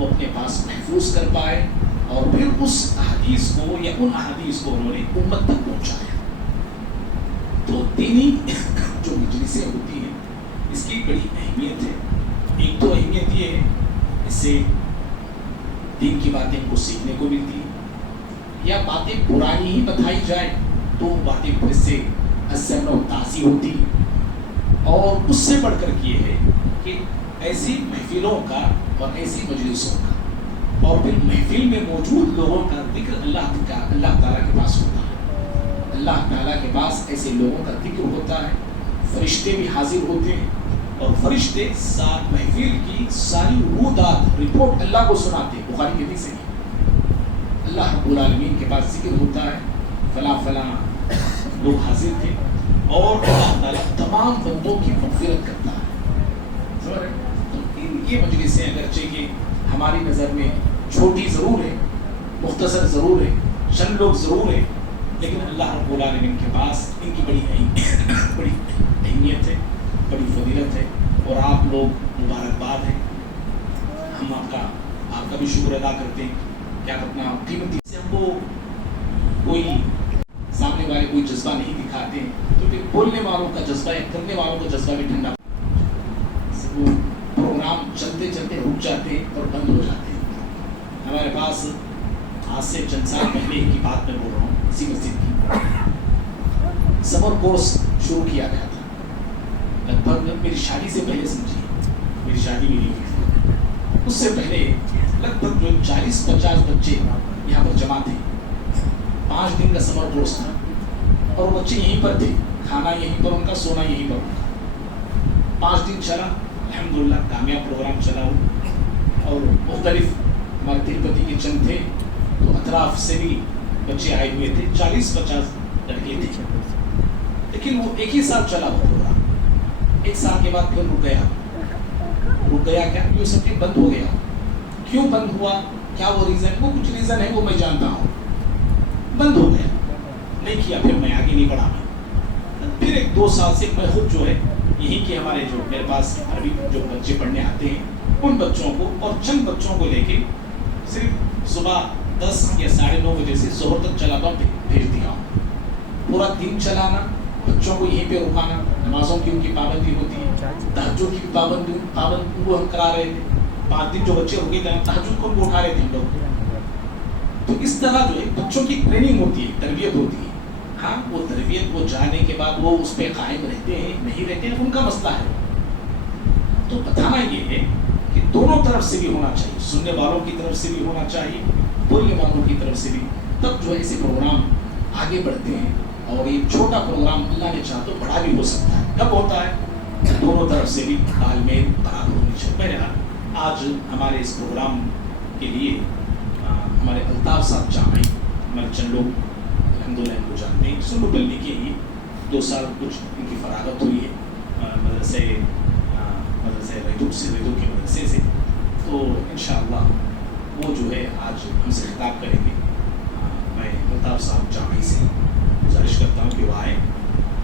وہ اپنے پاس محفوظ کر پائے اور پھر اس احادیث کو یا ان احادیث کو انہوں نے امت تک پہنچایا. تو دینی جو مجلسیں ہوتی ہیں اس کی بڑی اہمیت ہے. ایک تو اہمیت یہ ہے اس سے دین کی باتیں کو سیکھنے کو ملتی ہیں, یا باتیں پرانی ہی بتائی جائیں تو وہ باتیں پھر سے اثر و تاثیر ہوتی ہیں. اور اس سے بڑھ کر یہ ہے کہ ایسی محفلوں کا اور ایسی مجلسوں کا اور پھر محفل میں موجود لوگوں کا ذکر اللہ تعالیٰ کے پاس ہوتا ہے. اللہ تعالیٰ کے پاس ایسے لوگوں کا ذکر ہوتا ہے, فرشتے بھی حاضر ہوتے ہیں اور فرشتے محفل کی ساری روحات رپورٹ اللہ کو سناتے ہیں. بخاری کی حدیث ہے, اللہ رب العالمین کے پاس ذکر ہوتا ہے, فلاں فلاں لوگ حاضر تھے اور اللہ تعالیٰ تمام بندوں کی مغفرت کرتا ہے. تو یہ مجلسیں اگرچہ کہ ہماری نظر میں چھوٹی ضرور ہے, مختصر ضرور ہے, چند لوگ ضرور ہیں, لیکن اللہ رب العالمین کے پاس ان کی بڑی اہمیت ہے, بڑی فضیلت ہے. اور آپ لوگ مبارکباد ہیں, ہم آپ کا بھی شکر ادا کرتے ہیں کہ آپ اپنا قیمتی سے ہم کو کوئی سامنے والے کوئی جذبہ نہیں دکھاتے ہیں تو پھر بولنے والوں کا جذبہ یا کرنے والوں کا جذبہ بھی ٹھنڈا, وہ پروگرام چلتے چلتے رک جاتے ہیں اور بند ہو جاتے ہیں. ہمارے پاس آج سے چند سال پہلے کی بات میں بول رہا ہوں, اسی مسجد کی سمر کورس شروع کیا گیا تھا. لگ بھگ میری شادی سے پہلے, سمجھیے میری شادی بھی نہیں ہوئی تھی, اس سے پہلے لگ بھگ جو 40-50 بچے یہاں پر جمع تھے. 5 دن کا سمر کورس تھا اور وہ بچے یہیں پر تھے, کھانا یہیں پر ان کا, سونا یہیں پر ان کا. 5 دن چلا, الحمدللہ کامیاب پروگرام چلا ہو اور مختلف ہمارے تروپتی کے چند تھے تو اطراف سے بھی بچے آئے ہوئے تھے, 40-50 لڑکے تھے. لیکن وہ ایک ہی سال چلا وہ پروگرام. 1 سال کے بعد پھر رک گیا کیا یہ سب کے بند ہو گیا. کیوں بند ہوا, کیا وہ ریزن, وہ کچھ ریزن ہے وہ میں جانتا ہوں, بند ہو گیا, نہیں کیا. پھر میں آگے نہیں بڑھا. پھر 1-2 سال سے میں خود جو ہے یہی کہ ہمارے جو میرے پاس عربی جو بچے پڑھنے آتے ہیں ان بچوں کو اور چند بچوں کو لے کے صرف صبح 10 یا 9:30 بجے سے ظہر تک چلاتا ہوں, بھیج دیا ہوں. پورا دن چلانا, بچوں کو یہیں پہ رکانا, نمازوں کی ان کی پابندی ہوتی ہے, تہجد کی بھی پابندی وہ ہم کرا رہے تھے. 5 دن جو بچے رکے تھے تہجد کو اٹھا رہے تھے ہم لوگ. تو اس طرح جو ہے بچوں کی ٹریننگ ہوتی ہے, تربیت ہوتی ہے. ہاں وہ تربیت وہ جانے کے بعد وہ اس پہ قائم رہتے ہیں نہیں رہتے ہیں ان کا مسئلہ ہے. تو بتانا یہ ہے کہ دونوں طرف سے بھی ہونا چاہیے, سننے والوں کی طرف سے بھی ہونا چاہیے, بولنے والوں کی طرف سے بھی. تب جو ہے ایسے پروگرام آگے بڑھتے ہیں اور یہ چھوٹا پروگرام اللہ نے چاہا تو بڑا بھی ہو سکتا ہے. کب ہوتا ہے, دونوں طرف سے بھی تال میل برابر ہونی چاہیے. آج ہمارے اس پروگرام کے لیے ہمارے الطاف صاحب جامعی, ہمارے چند لوگ الحمدللہ ان کو جانتے ہیں, سلو بلدی کے ہی 2 سال کچھ ان کی فراغت ہوئی ہے مدرسے ریدو کے مدرسے سے. تو انشاءاللہ وہ جو ہے آج ہم سے خطاب کریں گے. میں الطاف صاحب جامعی سے گزارش کرتا ہوں کہ وہ آئیں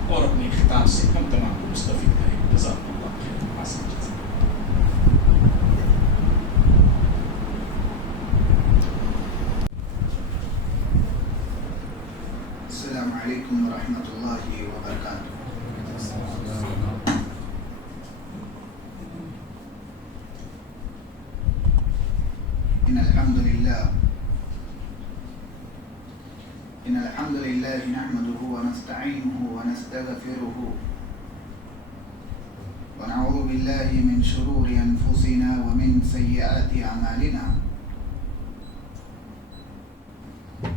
اور اپنے خطاب سے ہم تمام کو مستفید کریں. جزاکم اللہ خیر. السلام علیکم ورحمۃ اللہ وبرکاتہ. إن الحمد لله نحمده ونستعينه ونستغفره ونعوذ بالله من شرور أنفسنا ومن سيئات أعمالنا.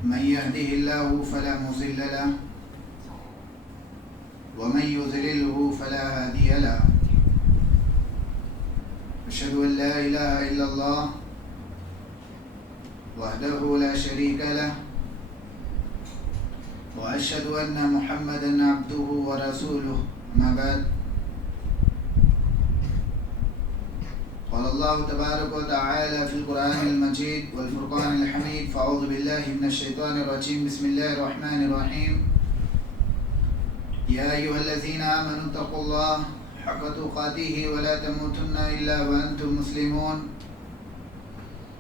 من يهده الله فلا مضل له ومن يضلله فلا هادي له. أشهد أن لا إله إلا الله وحده لا شريك له وأشهد أن محمدا عبده ورسوله. أما بعد قال الله تبارك وتعالى في القرآن المجيد والفرقان الحميد. فأعوذ بالله من الشيطان الرجيم. بسم الله الرحمن الرحيم. يا أيها الذين آمنوا اتقوا الله حق تقاته ولا تموتن إلا وأنتم مسلمون.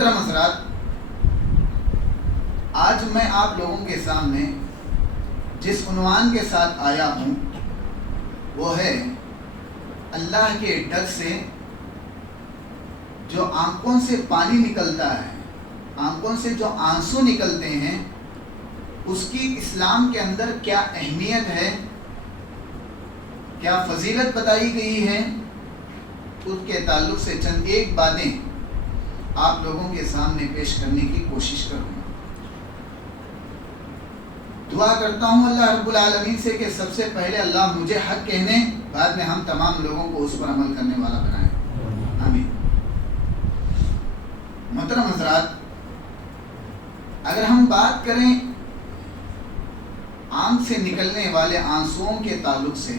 محترم حضرات، آج میں آپ لوگوں کے سامنے جس عنوان کے ساتھ آیا ہوں وہ ہے اللہ کے ڈر سے جو آنکھوں سے پانی نکلتا ہے، آنکھوں سے جو آنسو نکلتے ہیں، اس کی اسلام کے اندر کیا اہمیت ہے، کیا فضیلت بتائی گئی ہے، اس کے تعلق سے چند ایک باتیں آپ لوگوں کے سامنے پیش کرنے کی کوشش کروں گا۔ دعا کرتا ہوں اللہ رب العالمین سے کہ سب سے پہلے اللہ مجھے حق کہنے، بعد میں ہم تمام لوگوں کو اس پر عمل کرنے والا بنائیں، آمین۔ محترم حضرات، اگر ہم بات کریں آنکھ سے نکلنے والے آنسوؤں کے تعلق سے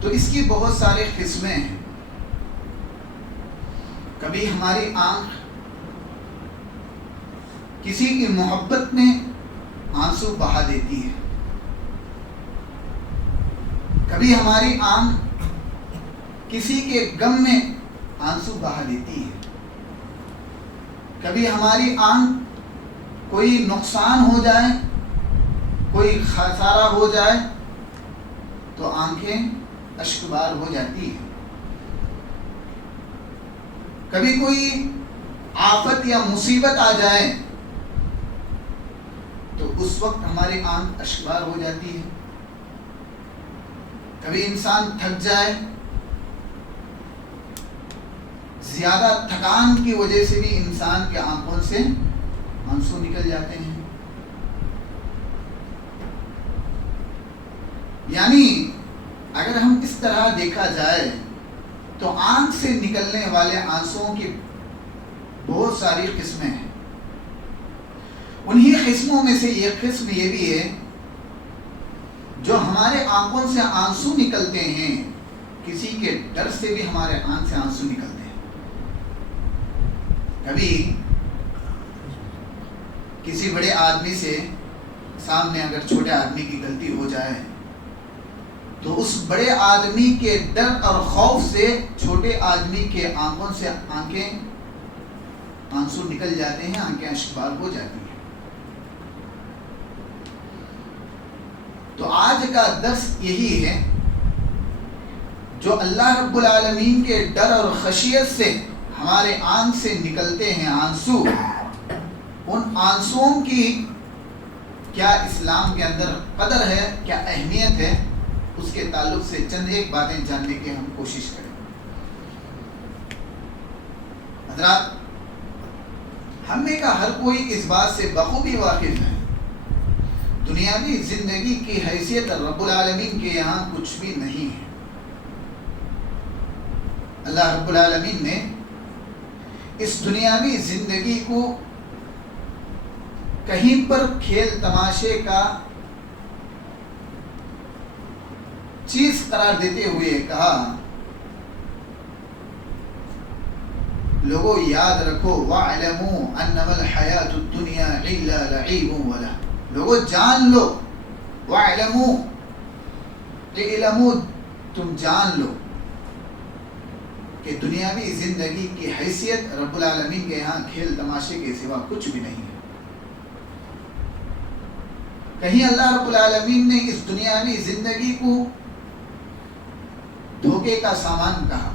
تو اس کی بہت سارے قسمیں ہیں۔ کبھی ہماری آنکھ کسی کی محبت میں آنسو بہا دیتی ہے، کبھی ہماری آنکھ کسی کے غم میں آنسو بہا دیتی ہے، کبھی ہماری آنکھ کوئی نقصان ہو جائے، کوئی خسارہ ہو جائے تو آنکھیں اشکبار ہو جاتی ہیں، کبھی کوئی آفت یا مصیبت آ جائے تو اس وقت ہماری آنکھ اشکبار ہو جاتی ہے، کبھی انسان تھک جائے، زیادہ تھکان کی وجہ سے بھی انسان کے آنکھوں سے آنسو نکل جاتے ہیں۔ یعنی اگر ہم اس طرح دیکھا جائے تو آنکھ سے نکلنے والے آنسوؤں کی بہت ساری قسمیں ہیں۔ انہی قسموں میں سے ایک قسم یہ بھی ہے جو ہمارے آنکھوں سے آنسو نکلتے ہیں، کسی کے ڈر سے بھی ہمارے آنکھ سے آنسو نکلتے ہیں۔ کبھی کسی بڑے آدمی سے سامنے اگر چھوٹے آدمی کی غلطی ہو جائے تو اس بڑے آدمی کے ڈر اور خوف سے چھوٹے آدمی کے آنکھوں سے آنسو نکل جاتے ہیں، آنکھیں اشکبار ہو جاتی ہیں۔ تو آج کا درس یہی ہے، جو اللہ رب العالمین کے ڈر اور خشیت سے ہمارے آنکھ سے نکلتے ہیں آنسو، ان آنسوؤں کی کیا اسلام کے اندر قدر ہے، کیا اہمیت ہے، اس کے تعلق سے چند ایک باتیں جاننے کی ہم کوشش کریں۔ حضرات، ہم میں کا ہر کوئی اس بات سے بخوبی واقف ہے، دنیاوی زندگی کی حیثیت رب العالمین کے یہاں کچھ بھی نہیں ہے۔ اللہ رب العالمین نے اس دنیاوی زندگی کو کہیں پر کھیل تماشے کا چیز قرار دیتے ہوئے کہا، لوگوں یاد رکھو وَاعْلَمُوا أَنَّمَا الْحَيَاةُ الدُّنْيَا إِلَّا لَعِيبٌ وَلَهْوٌ، لوگوں جان لو، وَاعْلَمُوا، تم جان لو کہ دنیاوی زندگی کی حیثیت رب العالمین کے یہاں کھیل تماشے کے سوا کچھ بھی نہیں ہے۔ کہیں اللہ رب العالمین نے اس دنیاوی زندگی کو دھوکے کا سامان کہا،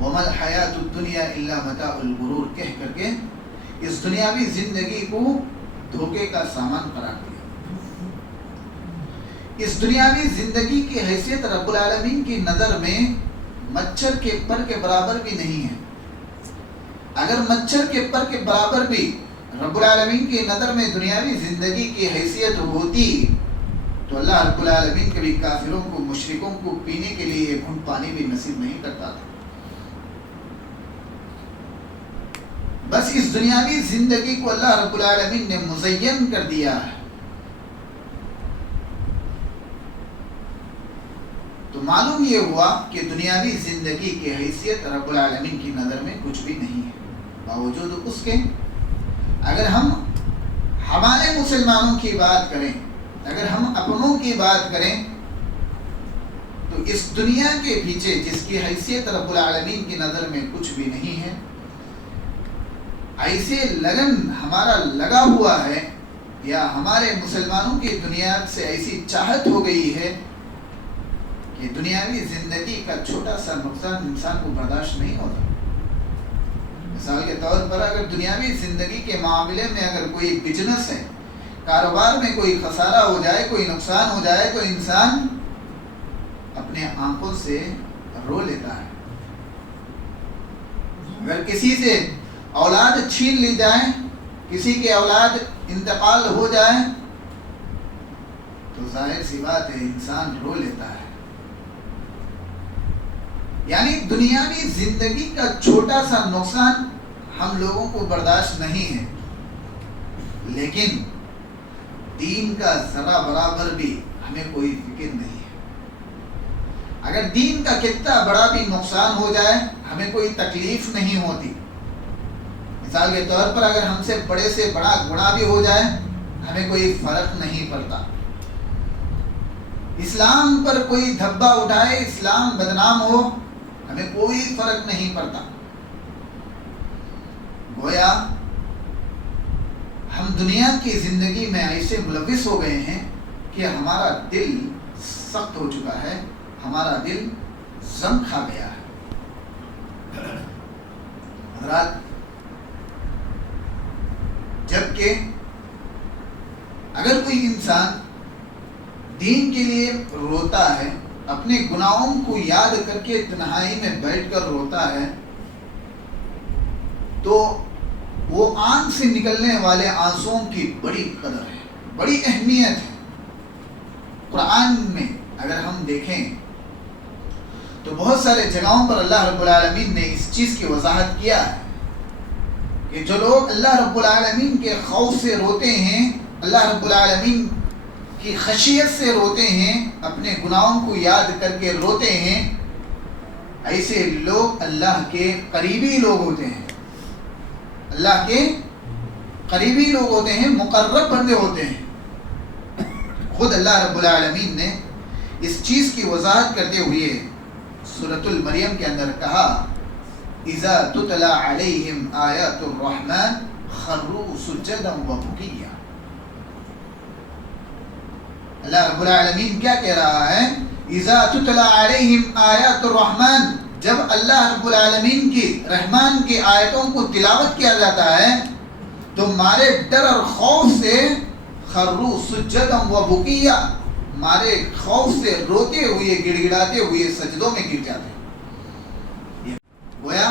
وَمَا الْحَيَاةُ الدُّنْيَا إِلَّا مَتَاعُ الْغُرُورِ کہہ کر کے اس دنیاوی زندگی کو دھوکے کا سامان قرار دیا۔ اس دنیاوی زندگی کی حیثیت رب العالمین کی نظر میں مچھر کے پر کے برابر بھی نہیں ہے۔ اگر مچھر کے پر کے برابر بھی رب العالمین کی نظر میں دنیاوی زندگی کی حیثیت ہوتی تو اللہ رب العالمین کبھی کافروں کو، مشرکوں کو پینے کے لیے ایک گھونٹ پانی بھی نصیب نہیں کرتا تھا۔ بس اس دنیاوی زندگی کو اللہ رب العالمین نے مزین کر دیا ہے۔ تو معلوم یہ ہوا کہ دنیاوی زندگی کی حیثیت رب العالمین کی نظر میں کچھ بھی نہیں ہے۔ باوجود اس کے اگر ہم ہمارے مسلمانوں کی بات کریں، اگر ہم اپنوں کی بات کریں تو اس دنیا کے پیچھے جس کی حیثیت رب العالمین کی نظر میں کچھ بھی نہیں ہے، ایسے لگن ہمارا لگا ہوا ہے یا ہمارے مسلمانوں کی دنیا سے ایسی چاہت ہو گئی ہے کہ دنیاوی زندگی کا چھوٹا سا نقصان انسان کو برداشت نہیں ہوتا۔ مثال کے طور پر اگر دنیاوی زندگی کے معاملے میں اگر کوئی بزنس ہے، کاروبار میں کوئی خسارہ ہو جائے، کوئی نقصان ہو جائے تو انسان اپنے آنکھوں سے رو لیتا ہے۔ اگر کسی سے اولاد چھین لی جائے، کسی کے اولاد انتقال ہو جائے تو ظاہر سی بات ہے انسان رو لیتا ہے۔ یعنی دنیاوی زندگی کا چھوٹا سا نقصان ہم لوگوں کو برداشت نہیں ہے، لیکن دین کا ذرا برابر بھی ہمیں کوئی فکر نہیں ہے۔ اگر دین کا کتنا بڑا بھی نقصان ہو جائے ہمیں کوئی تکلیف نہیں ہوتی۔ مثال کے طور پر اگر ہم سے بڑے سے بڑا گناہ بھی ہو جائے ہمیں کوئی فرق نہیں پڑتا۔ اسلام پر کوئی دھبا اٹھائے، اسلام بدنام ہو، ہمیں کوئی فرق نہیں پڑتا۔ گویا ہم دنیا کی زندگی میں ایسے ملوث ہو گئے ہیں کہ ہمارا دل سخت ہو چکا ہے، ہمارا دل زنگ کھا گیا ہے۔ حضرات، جبکہ اگر کوئی انسان دین کے لیے روتا ہے، اپنے گناہوں کو یاد کر کے تنہائی میں بیٹھ کر روتا ہے، تو وہ آنکھ سے نکلنے والے آنسوؤں کی بڑی قدر ہے، بڑی اہمیت ہے۔ قرآن میں اگر ہم دیکھیں تو بہت سارے جگہوں پر اللہ رب العالمین نے اس چیز کی وضاحت کیا ہے کہ جو لوگ اللہ رب العالمین کے خوف سے روتے ہیں، اللہ رب العالمین کی خشیت سے روتے ہیں، اپنے گناہوں کو یاد کر کے روتے ہیں، ایسے لوگ اللہ کے قریبی لوگ ہوتے ہیں، اللہ کے قریبی لوگ ہوتے ہیں، مقرب بندے ہوتے ہیں۔ خود اللہ رب العالمین نے اس چیز کی وضاحت کرتے ہوئے سورۃ المریم کے اندر کہا، اذا تتلی علیہم آیات الرحمن خروا سجدا وبکیا۔ اللہ رب العالمین کیا کہہ رہا ہے؟ اذا تتلی علیہم آیات الرحمن، جب اللہ رب العالمین کی رحمان کی آیتوں کو تلاوت کیا جاتا ہے تو مارے ڈر اور خوف سے خروا سجدا وبکیا، مارے خوف سے روتے ہوئے گڑ گڑاتے ہوئے سجدوں میں گر جاتے ہیں۔ گویا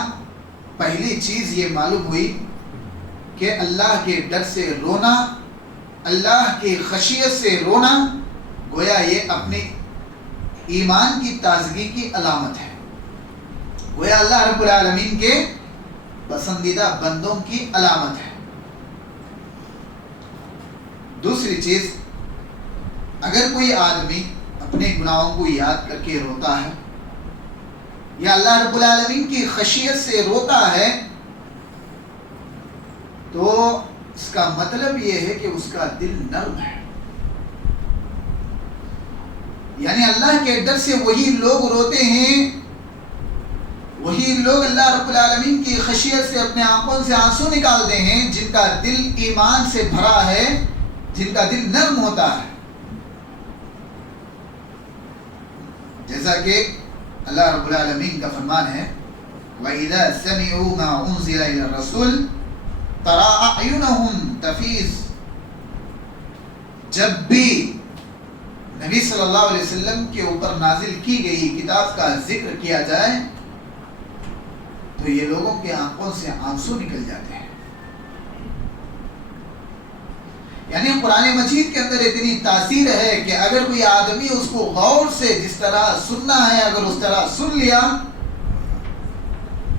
پہلی چیز یہ معلوم ہوئی کہ اللہ کے ڈر سے رونا، اللہ کی خشیت سے رونا، گویا یہ اپنے ایمان کی تازگی کی علامت ہے، گویا اللہ رب العالمین کے پسندیدہ بندوں کی علامت ہے۔ دوسری چیز، اگر کوئی آدمی اپنے گناہوں کو یاد کر کے روتا ہے یا اللہ رب العالمین کی خشیت سے روتا ہے تو اس کا مطلب یہ ہے کہ اس کا دل نرم ہے۔ یعنی اللہ کے ڈر سے وہی لوگ روتے ہیں، وہی لوگ اللہ رب العالمین کی خشیت سے اپنے آنکھوں سے آنسو نکالتے ہیں جن کا دل ایمان سے بھرا ہے، جن کا دل نرم ہوتا ہے۔ جیسا کہ اللہ رب العالمین کا فرمان ہے، وَإِذَا سَمِعُوا مَا أُنزِلَ إِلَى الرَّسُولِ تَرَىٰ أَعْيُنَهُمْ تَفِيضُ، جب بھی نبی صلی اللہ علیہ وسلم کے اوپر نازل کی گئی کتاب کا ذکر کیا جائے تو یہ لوگوں کے آنکھوں سے آنسو نکل جاتے ہیں۔ یعنی قرآن مجید کے اندر اتنی تاثیر ہے کہ اگر کوئی آدمی اس کو غور سے جس طرح سننا ہے اگر اس طرح سن لیا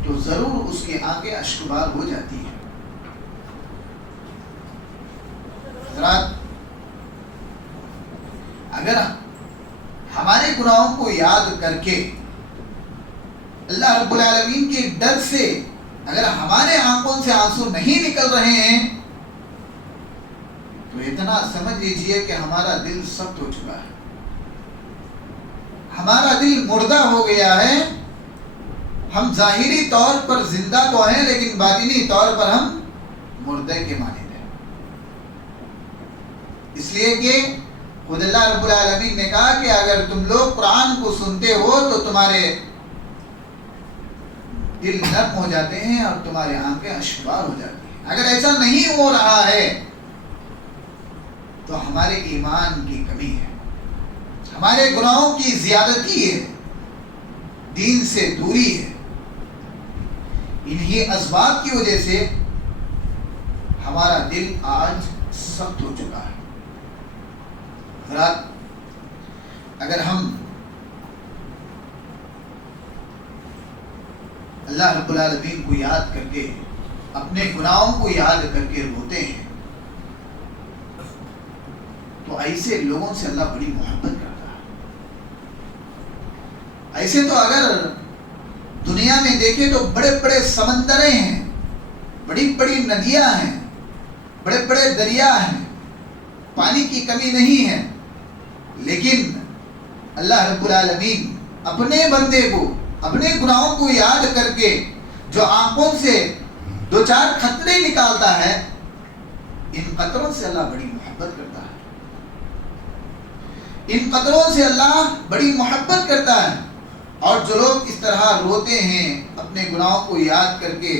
تو ضرور اس کی آنکھیں اشکبار ہو جاتی ہیں۔ حضرات، اگر ہمارے گناہوں کو یاد کر کے اللہ رب العالمین کے ڈر سے اگر ہمارے آنکھوں سے آنسو نہیں نکل رہے ہیں تو اتنا سمجھ لیجئے کہ ہمارا دل سخت ہو چکا ہے، ہمارا دل مردہ ہو گیا ہے. ہم ظاہری طور پر زندہ تو ہیں لیکن باطنی طور پر ہم مردے کے مانند ہیں. اس لیے کہ خود اللہ رب العالمین نے کہا کہ اگر تم لوگ قرآن کو سنتے ہو تو تمہارے دل نرم ہو جاتے ہیں اور تمہارے آنکھیں اشکبار ہو جاتی ہیں. اگر ایسا نہیں ہو رہا ہے تو ہمارے ایمان کی کمی ہے, ہمارے گناہوں کی زیادتی ہے, دین سے دوری ہے. انہی اسباب کی وجہ سے ہمارا دل آج سخت ہو چکا ہے. حضرات, اگر ہم اللہ رب العالمین کو یاد کر کے اپنے گناہوں کو یاد کر کے روتے ہیں تو ایسے لوگوں سے اللہ بڑی محبت کرتا ہے. ایسے تو اگر دنیا میں دیکھیں تو بڑے بڑے سمندریں ہیں, بڑی بڑی ندیاں ہیں, بڑے بڑے دریا ہیں, پانی کی کمی نہیں ہے, لیکن اللہ رب العالمین اپنے بندے کو اپنے گناہوں کو یاد کر کے جو آنکھوں سے دو چار قطرے نکالتا ہے, ان قطروں سے اللہ بڑی محبت کرتا ہے. ان قطروں سے اللہ بڑی محبت کرتا ہے. اور جو لوگ اس طرح روتے ہیں اپنے گناہوں کو یاد کر کے,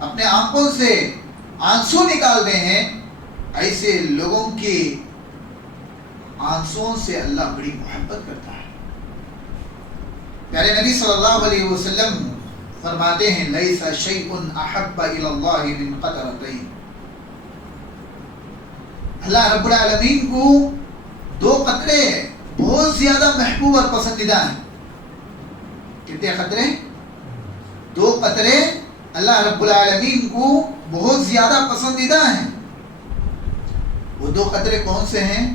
اپنے آنکھوں سے آنسو نکالتے ہیں, ایسے لوگوں کی آنسوؤں سے اللہ بڑی محبت کرتا ہے. پیارے نبی صلی اللہ علیہ وسلم فرماتے ہیں لیس شیء احب الی اللہ من قطرتین. اللہ رب العالمین کو دو قطرے بہت زیادہ محبوب اور پسندیدہ ہیں. کتنے قطرے؟ دو قطرے اللہ رب العالمین کو بہت زیادہ پسندیدہ ہیں. وہ دو قطرے کون سے ہیں؟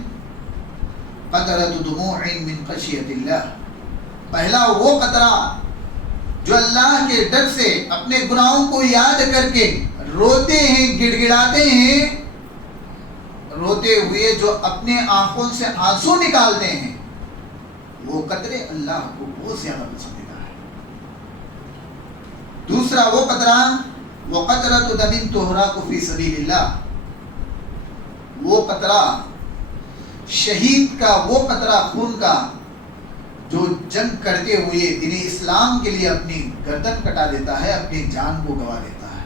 قطرۃ دموع من خشیۃ اللہ. پہلا وہ قطرہ جو اللہ کے ڈر سے اپنے گناہوں کو یاد کر کے روتے ہیں, گڑ گڑاتے ہیں, روتے ہوئے جو اپنے آنکھوں سے آنسو نکالتے ہیں, وہ قطرے اللہ کو بہت زیادہ پسندیدہ ہے. دوسرا وہ قطرہ وہ قطرۃ دم تحرق فی سبیل اللہ. وہ قطرہ شہید کا, وہ قطرہ خون کا جو جنگ کرتے ہوئے دین اسلام کے لیے اپنی گردن کٹا دیتا ہے, اپنی جان کو گوا دیتا ہے.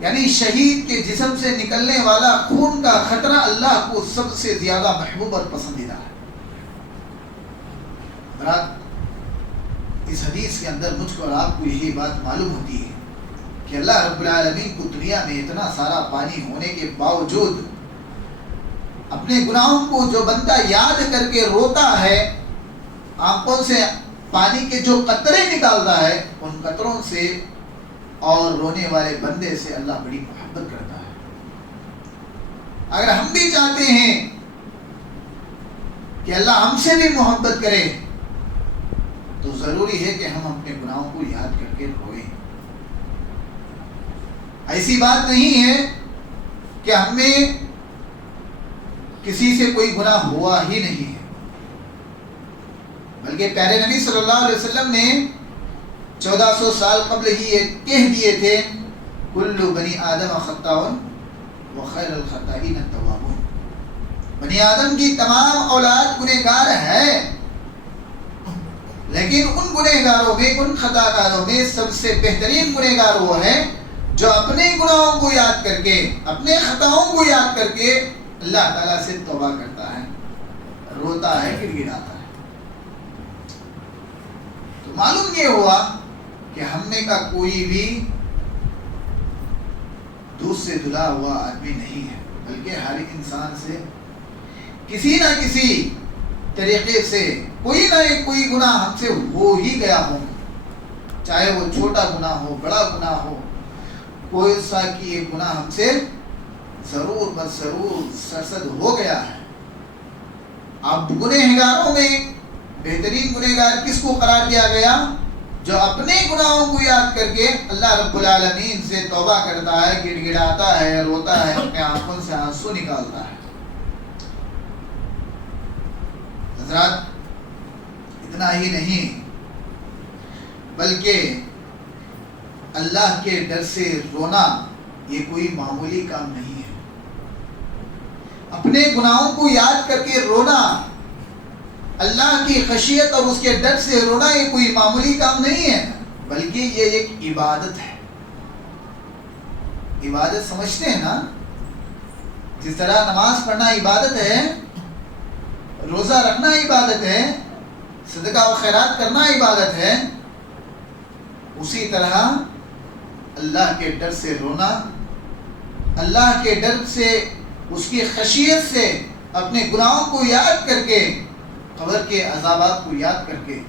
یعنی شہید کے جسم سے نکلنے والا خون کا خطرہ اللہ کو سب سے زیادہ محبوب اور پسندیدہ ہے. اس حدیث کے اندر مجھ کو اور آپ کو یہی بات معلوم ہوتی ہے کہ اللہ رب العالمین کو دنیا میں اتنا سارا پانی ہونے کے باوجود اپنے گناہوں کو جو بندہ یاد کر کے روتا ہے, آنکھوں سے پانی کے جو قطرے نکالتا ہے, ان قطروں سے اور رونے والے بندے سے اللہ بڑی محبت کرتا ہے. اگر ہم بھی چاہتے ہیں کہ اللہ ہم سے بھی محبت کرے تو ضروری ہے کہ ہم اپنے گناہوں کو یاد کر کے روئیں. ایسی بات نہیں ہے کہ ہم میں کسی سے کوئی گناہ ہوا ہی نہیں ہے, بلکہ پیارے نبی صلی اللہ علیہ وسلم نے 1400 سال قبل ہی یہ کہہ دیے تھے کل بنی آدم خطاء وخیر الخطائین التوابون. بنی آدم کی تمام اولاد گنہگار ہے, لیکن ان گنہگاروں میں, ان خطا کاروں میں سب سے بہترین گنہگار وہ ہے جو اپنے گناہوں کو یاد کر کے, اپنے خطاؤں کو یاد کر کے اللہ تعالیٰ سے توبہ کرتا ہے, روتا ہے, گڑ گڑاتا ہے. تو معلوم یہ ہوا کہ ہم میں کا کوئی بھی دودھ سے دھلا ہوا آدمی نہیں ہے, بلکہ ہر انسان سے کسی نہ کسی طریقے سے کوئی نہ کوئی گناہ ہم سے ہو ہی گیا ہو, چاہے وہ چھوٹا گناہ ہو, بڑا گناہ ہو, کوئی سا کی ایک گناہ ہم سے ضرور بس ضرور سرزد ہو گیا ہے. اب گنہگاروں میں بہترین گنہگار کس کو قرار دیا گیا؟ جو اپنے گناہوں کو یاد کر کے اللہ رب العالمین سے توبہ کرتا ہے, گڑ گڑاتا ہے, روتا ہے, اپنے آنکھوں سے آنسو نکالتا ہے. حضرات, اتنا ہی نہیں بلکہ اللہ کے ڈر سے رونا یہ کوئی معمولی کام نہیں ہے. اپنے گناہوں کو یاد کر کے رونا، اللہ کی خشیت اور اس کے ڈر سے رونا یہ کوئی معمولی کام نہیں ہے، بلکہ یہ ایک عبادت ہے. عبادت سمجھتے ہیں نا؟ جس طرح نماز پڑھنا عبادت ہے، روزہ رکھنا عبادت ہے، صدقہ و خیرات کرنا عبادت ہے، اسی طرح اللہ کے ڈر سے رونا، اللہ کے ڈر سے، اس کی خشیت سے، اپنے گناہوں کو یاد کر کے، قبر کے عذابات کو یاد کر کے،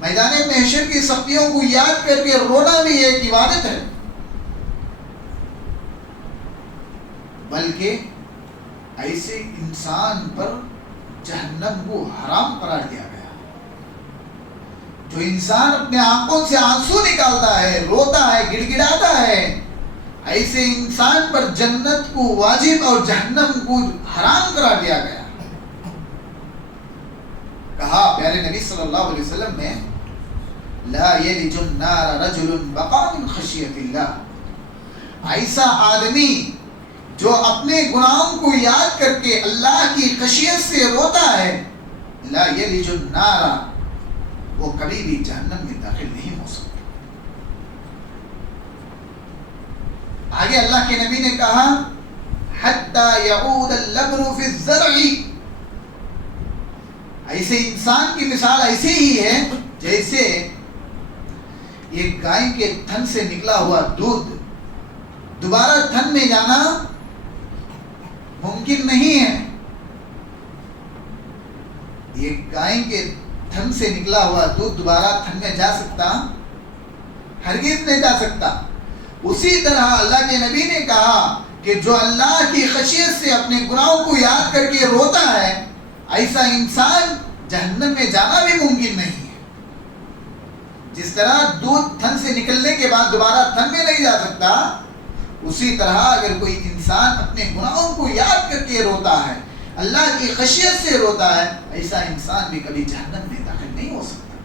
میدان محشر کی سختیوں کو یاد کر کے رونا بھی ایک عبادت ہے. بلکہ ایسے انسان پر جہنم کو حرام قرار دیا گیا. جو انسان اپنے آنکھوں سے آنسو نکالتا ہے، روتا ہے، گڑ گڑاتا ہے، ایسے انسان پر جنت کو واجب اور جہنم کو حرام قرار دیا گیا. کہا پیارے نبی صلی اللہ علیہ وسلم نے، لا یلج النار رجل بقى من خشیت اللہ. ایسا آدمی جو اپنے گناہوں کو یاد کر کے اللہ کی خشیت سے روتا ہے، لا یلج النار، وہ کبھی بھی جہنم میں داخل نہیں ہو سکتا. آگے اللہ کے نبی نے کہا، حتی یعود اللبن فی الزرع. ایسے انسان کی مثال ایسے ہی ہے جیسے ایک گائے کے تھن سے نکلا ہوا دودھ دوبارہ تھن میں جانا ممکن نہیں ہے. ایک گائے کے تھن سے نکلا ہوا دودھ دوبارہ تھن میں جا سکتا؟ ہرگز نہیں جا سکتا. اسی طرح اللہ کے نبی نے کہا کہ جو اللہ کی خشیت سے اپنے گناہوں کو یاد کر کے روتا ہے، ایسا انسان جہنم میں جانا بھی ممکن نہیں ہے. جس طرح دودھ تھن سے نکلنے کے بعد دوبارہ تھن میں نہیں جا سکتا، اسی طرح اگر کوئی انسان اپنے گناہوں کو یاد کر کے روتا ہے، اللہ کی خشیت سے روتا ہے، ایسا انسان بھی کبھی جہنم میں داخل نہیں ہو سکتا.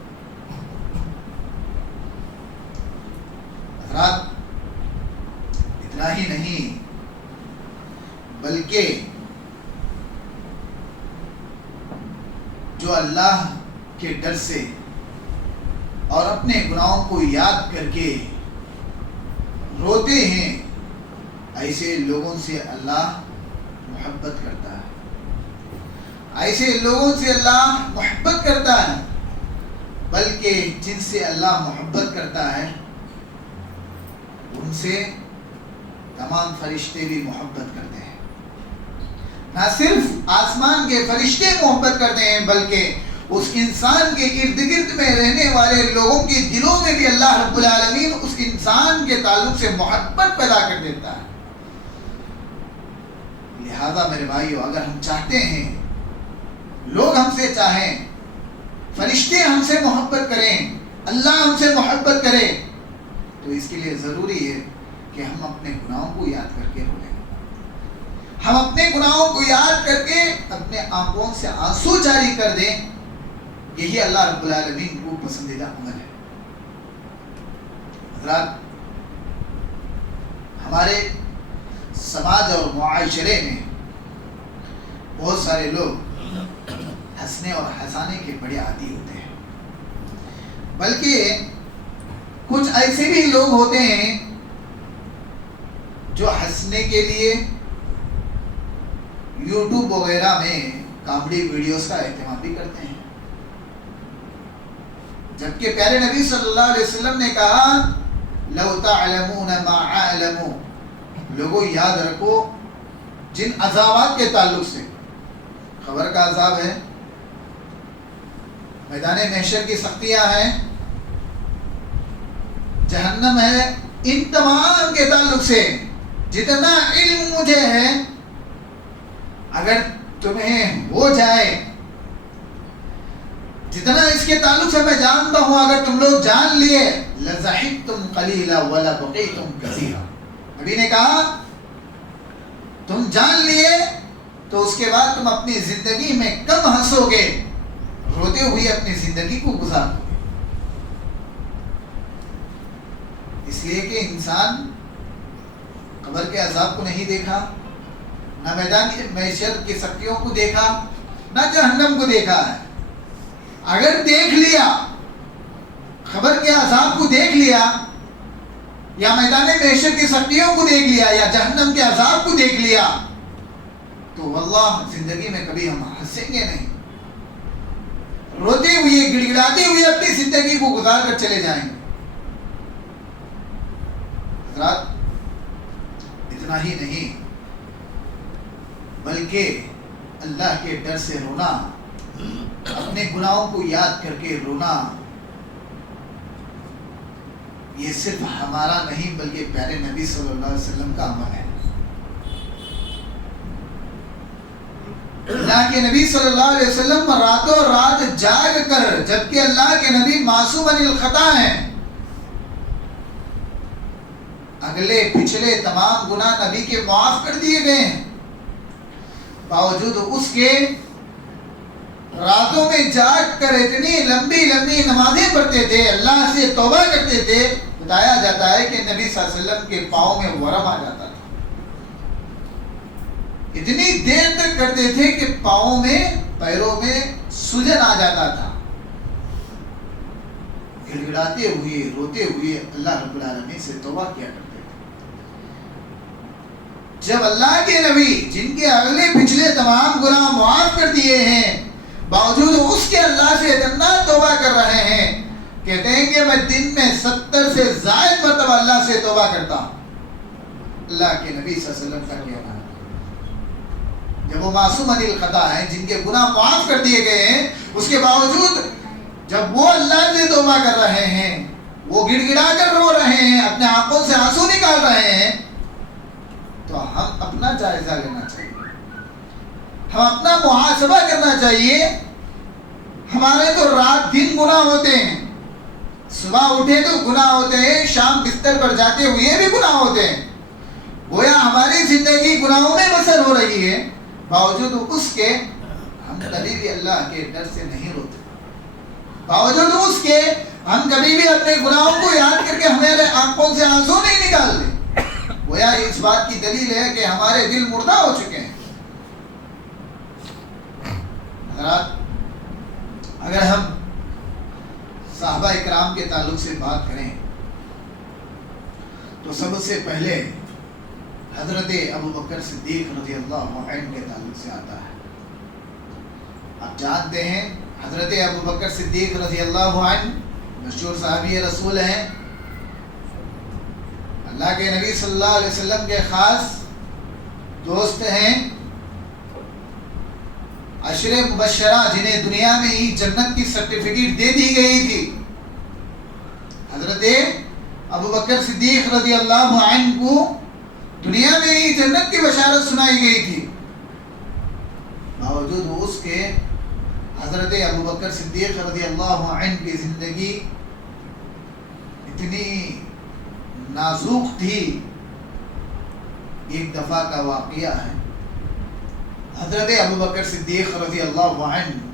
حضرات، اتنا ہی نہیں بلکہ جو اللہ کے ڈر سے اور اپنے گناہوں کو یاد کر کے روتے ہیں، ایسے لوگوں سے اللہ محبت کرتا ہے. ایسے لوگوں سے اللہ محبت کرتا ہے. بلکہ جن سے اللہ محبت کرتا ہے ان سے تمام فرشتے بھی محبت کرتے ہیں. نہ صرف آسمان کے فرشتے محبت کرتے ہیں، بلکہ اس انسان کے ارد گرد میں رہنے والے لوگوں کے دلوں میں بھی اللہ رب العالمین اس انسان کے تعلق سے محبت پیدا کر دیتا ہے. لہذا میرے بھائیو، اگر ہم چاہتے ہیں لوگ ہم سے چاہیں، فرشتے ہم سے محبت کریں، اللہ ہم سے محبت کرے، تو اس کے لیے ضروری ہے کہ ہم اپنے گناہوں کو یاد کر کے روئیں. ہم اپنے گناہوں کو یاد کر کے اپنے آنکھوں سے آنسو جاری کر دیں. یہی اللہ رب العالمین کو پسندیدہ عمل ہے. حضرات، ہمارے سماج اور معاشرے میں بہت سارے لوگ ہنسنے اور ہنسانے کے بڑے عادی ہوتے ہیں. بلکہ کچھ ایسے بھی لوگ ہوتے ہیں جو ہنسنے کے لیے یوٹیوب وغیرہ میں کامیڈی ویڈیوز کا اہتمام بھی کرتے ہیں. جبکہ پیارے نبی صلی اللہ علیہ وسلم نے کہا، لو تعلمون ما اعلم، لوگوں یاد رکھو جن عذابات کے تعلق سے، خبر کا عذاب ہے، میدان محشر کی سختیاں ہیں، جہنم ہے، ان تمام کے تعلق سے جتنا علم مجھے ہے، اگر تمہیں ہو جائے، جتنا اس کے تعلق سے میں جانتا ہوں، اگر تم لوگ جان لیے، لَزَحِقْتُمْ قَلِيلًا وَلَبَقِيتُمْ كَثِيرًا. نبی نے کہا تم جان لیے تو اس کے بعد تم اپنی زندگی میں کم ہنسو گے، روتے ہوئے اپنی زندگی کو گزار دو. اس لیے کہ انسان قبر کے عذاب کو نہیں دیکھا, نہ میدان محشر کی سختیوں کو دیکھا, نہ جہنم کو دیکھا ہے. اگر دیکھ لیا, قبر کے عذاب کو دیکھ لیا, یا میدان محشر کی سختیوں کو دیکھ لیا, یا جہنم کے عذاب کو دیکھ لیا, تو واللہ زندگی میں کبھی ہم ہنسیں گے نہیں. روتے ہوئے گڑ گڑاتے ہوئے اپنی زندگی کو گزار کر چلے جائیں گے. حضرات, اتنا ہی نہیں بلکہ اللہ کے ڈر سے رونا, اپنے گناہوں کو یاد کر کے رونا, یہ صرف ہمارا نہیں بلکہ پیارے نبی صلی اللہ علیہ وسلم کا عمل ہے. اللہ کے نبی صلی اللہ علیہ وسلم راتوں رات جاگ کر, جبکہ اللہ کے نبی معصوم عن الخطا ہیں, اگلے پچھلے تمام گناہ نبی کے معاف کر دیے گئے ہیں, باوجود اس کے راتوں میں جاگ کر اتنی لمبی لمبی نمازیں پڑھتے تھے, اللہ سے توبہ کرتے تھے. بتایا جاتا ہے کہ نبی صلی اللہ علیہ وسلم کے پاؤں میں ورم آ جاتا تھا. اتنی دیر تک کرتے تھے کہ پاؤں میں, پیروں میں سوجن آ جاتا تھا. گڑ گڑاتے ہوئے روتے ہوئے اللہ رب العالمین سے توبہ کیا کرتے تھے. جب اللہ کے نبی جن کے اگلے پچھلے تمام گناہ معاف کر دیے ہیں, باوجود اس کے اللہ سے اتنا توبہ کر رہے ہیں, کہتے ہیں کہ میں دن میں 70 سے زائد مرتبہ اللہ سے توبہ کرتا ہوں. اللہ کے نبی صلی اللہ علیہ وسلم کا کہنا ہے, جب وہ معصوم عن الخطا ہیں, جن کے گناہ معاف کر دیے گئے ہیں, اس کے باوجود جب وہ اللہ سے توبہ کر رہے ہیں, وہ گڑ گڑا کر رو رہے ہیں, اپنے آنکھوں سے آنسو نکال رہے ہیں, تو ہم اپنا جائزہ لینا چاہیے, ہم اپنا محاسبہ کرنا چاہیے. ہمارے تو رات دن گناہ ہوتے ہیں, صبح اٹھے تو گناہ ہوتے ہیں, شام بستر پر جاتے ہوئے بھی گناہ ہوتے ہیں. گویا ہماری زندگی گناہوں میں بسر ہو رہی ہے, باوجود اس کے ہم کبھی بھی اللہ کے ڈر سے نہیں روتے. باوجود اس کے ہم کبھی بھی اپنے گناہوں کو یاد کر کے ہمارے آنکھوں سے آنسو نہیں نکالتے. گویا اس بات کی دلیل ہے کہ ہمارے دل مردہ ہو چکے ہیں. حضرات, اگر ہم صحابہ اکرام کے تعلق سے بات کریں تو سب سے پہلے حضرت ابو بکر صدیق رضی اللہ عنہ کے تعلق سے آتا ہے. آپ جانتے ہیں حضرت ابو بکر صدیق رضی اللہ عنہ مشہور صحابی رسول ہیں, اللہ کے نبی صلی اللہ علیہ وسلم کے خاص دوست ہیں, عشر مبشرہ جنہیں دنیا میں ہی جنت کی سرٹیفکیٹ دے دی گئی تھی. حضرت ابو بکر صدیق رضی اللہ عنہ کو دنیا میں ہی جنت کی بشارت سنائی گئی تھی. باوجود اس کے حضرت ابو بکر صدیق رضی اللہ عنہ کی زندگی اتنی نازک تھی. ایک دفعہ کا واقعہ ہے, حضرت ابو بکر صدیق رضی اللہ عنہ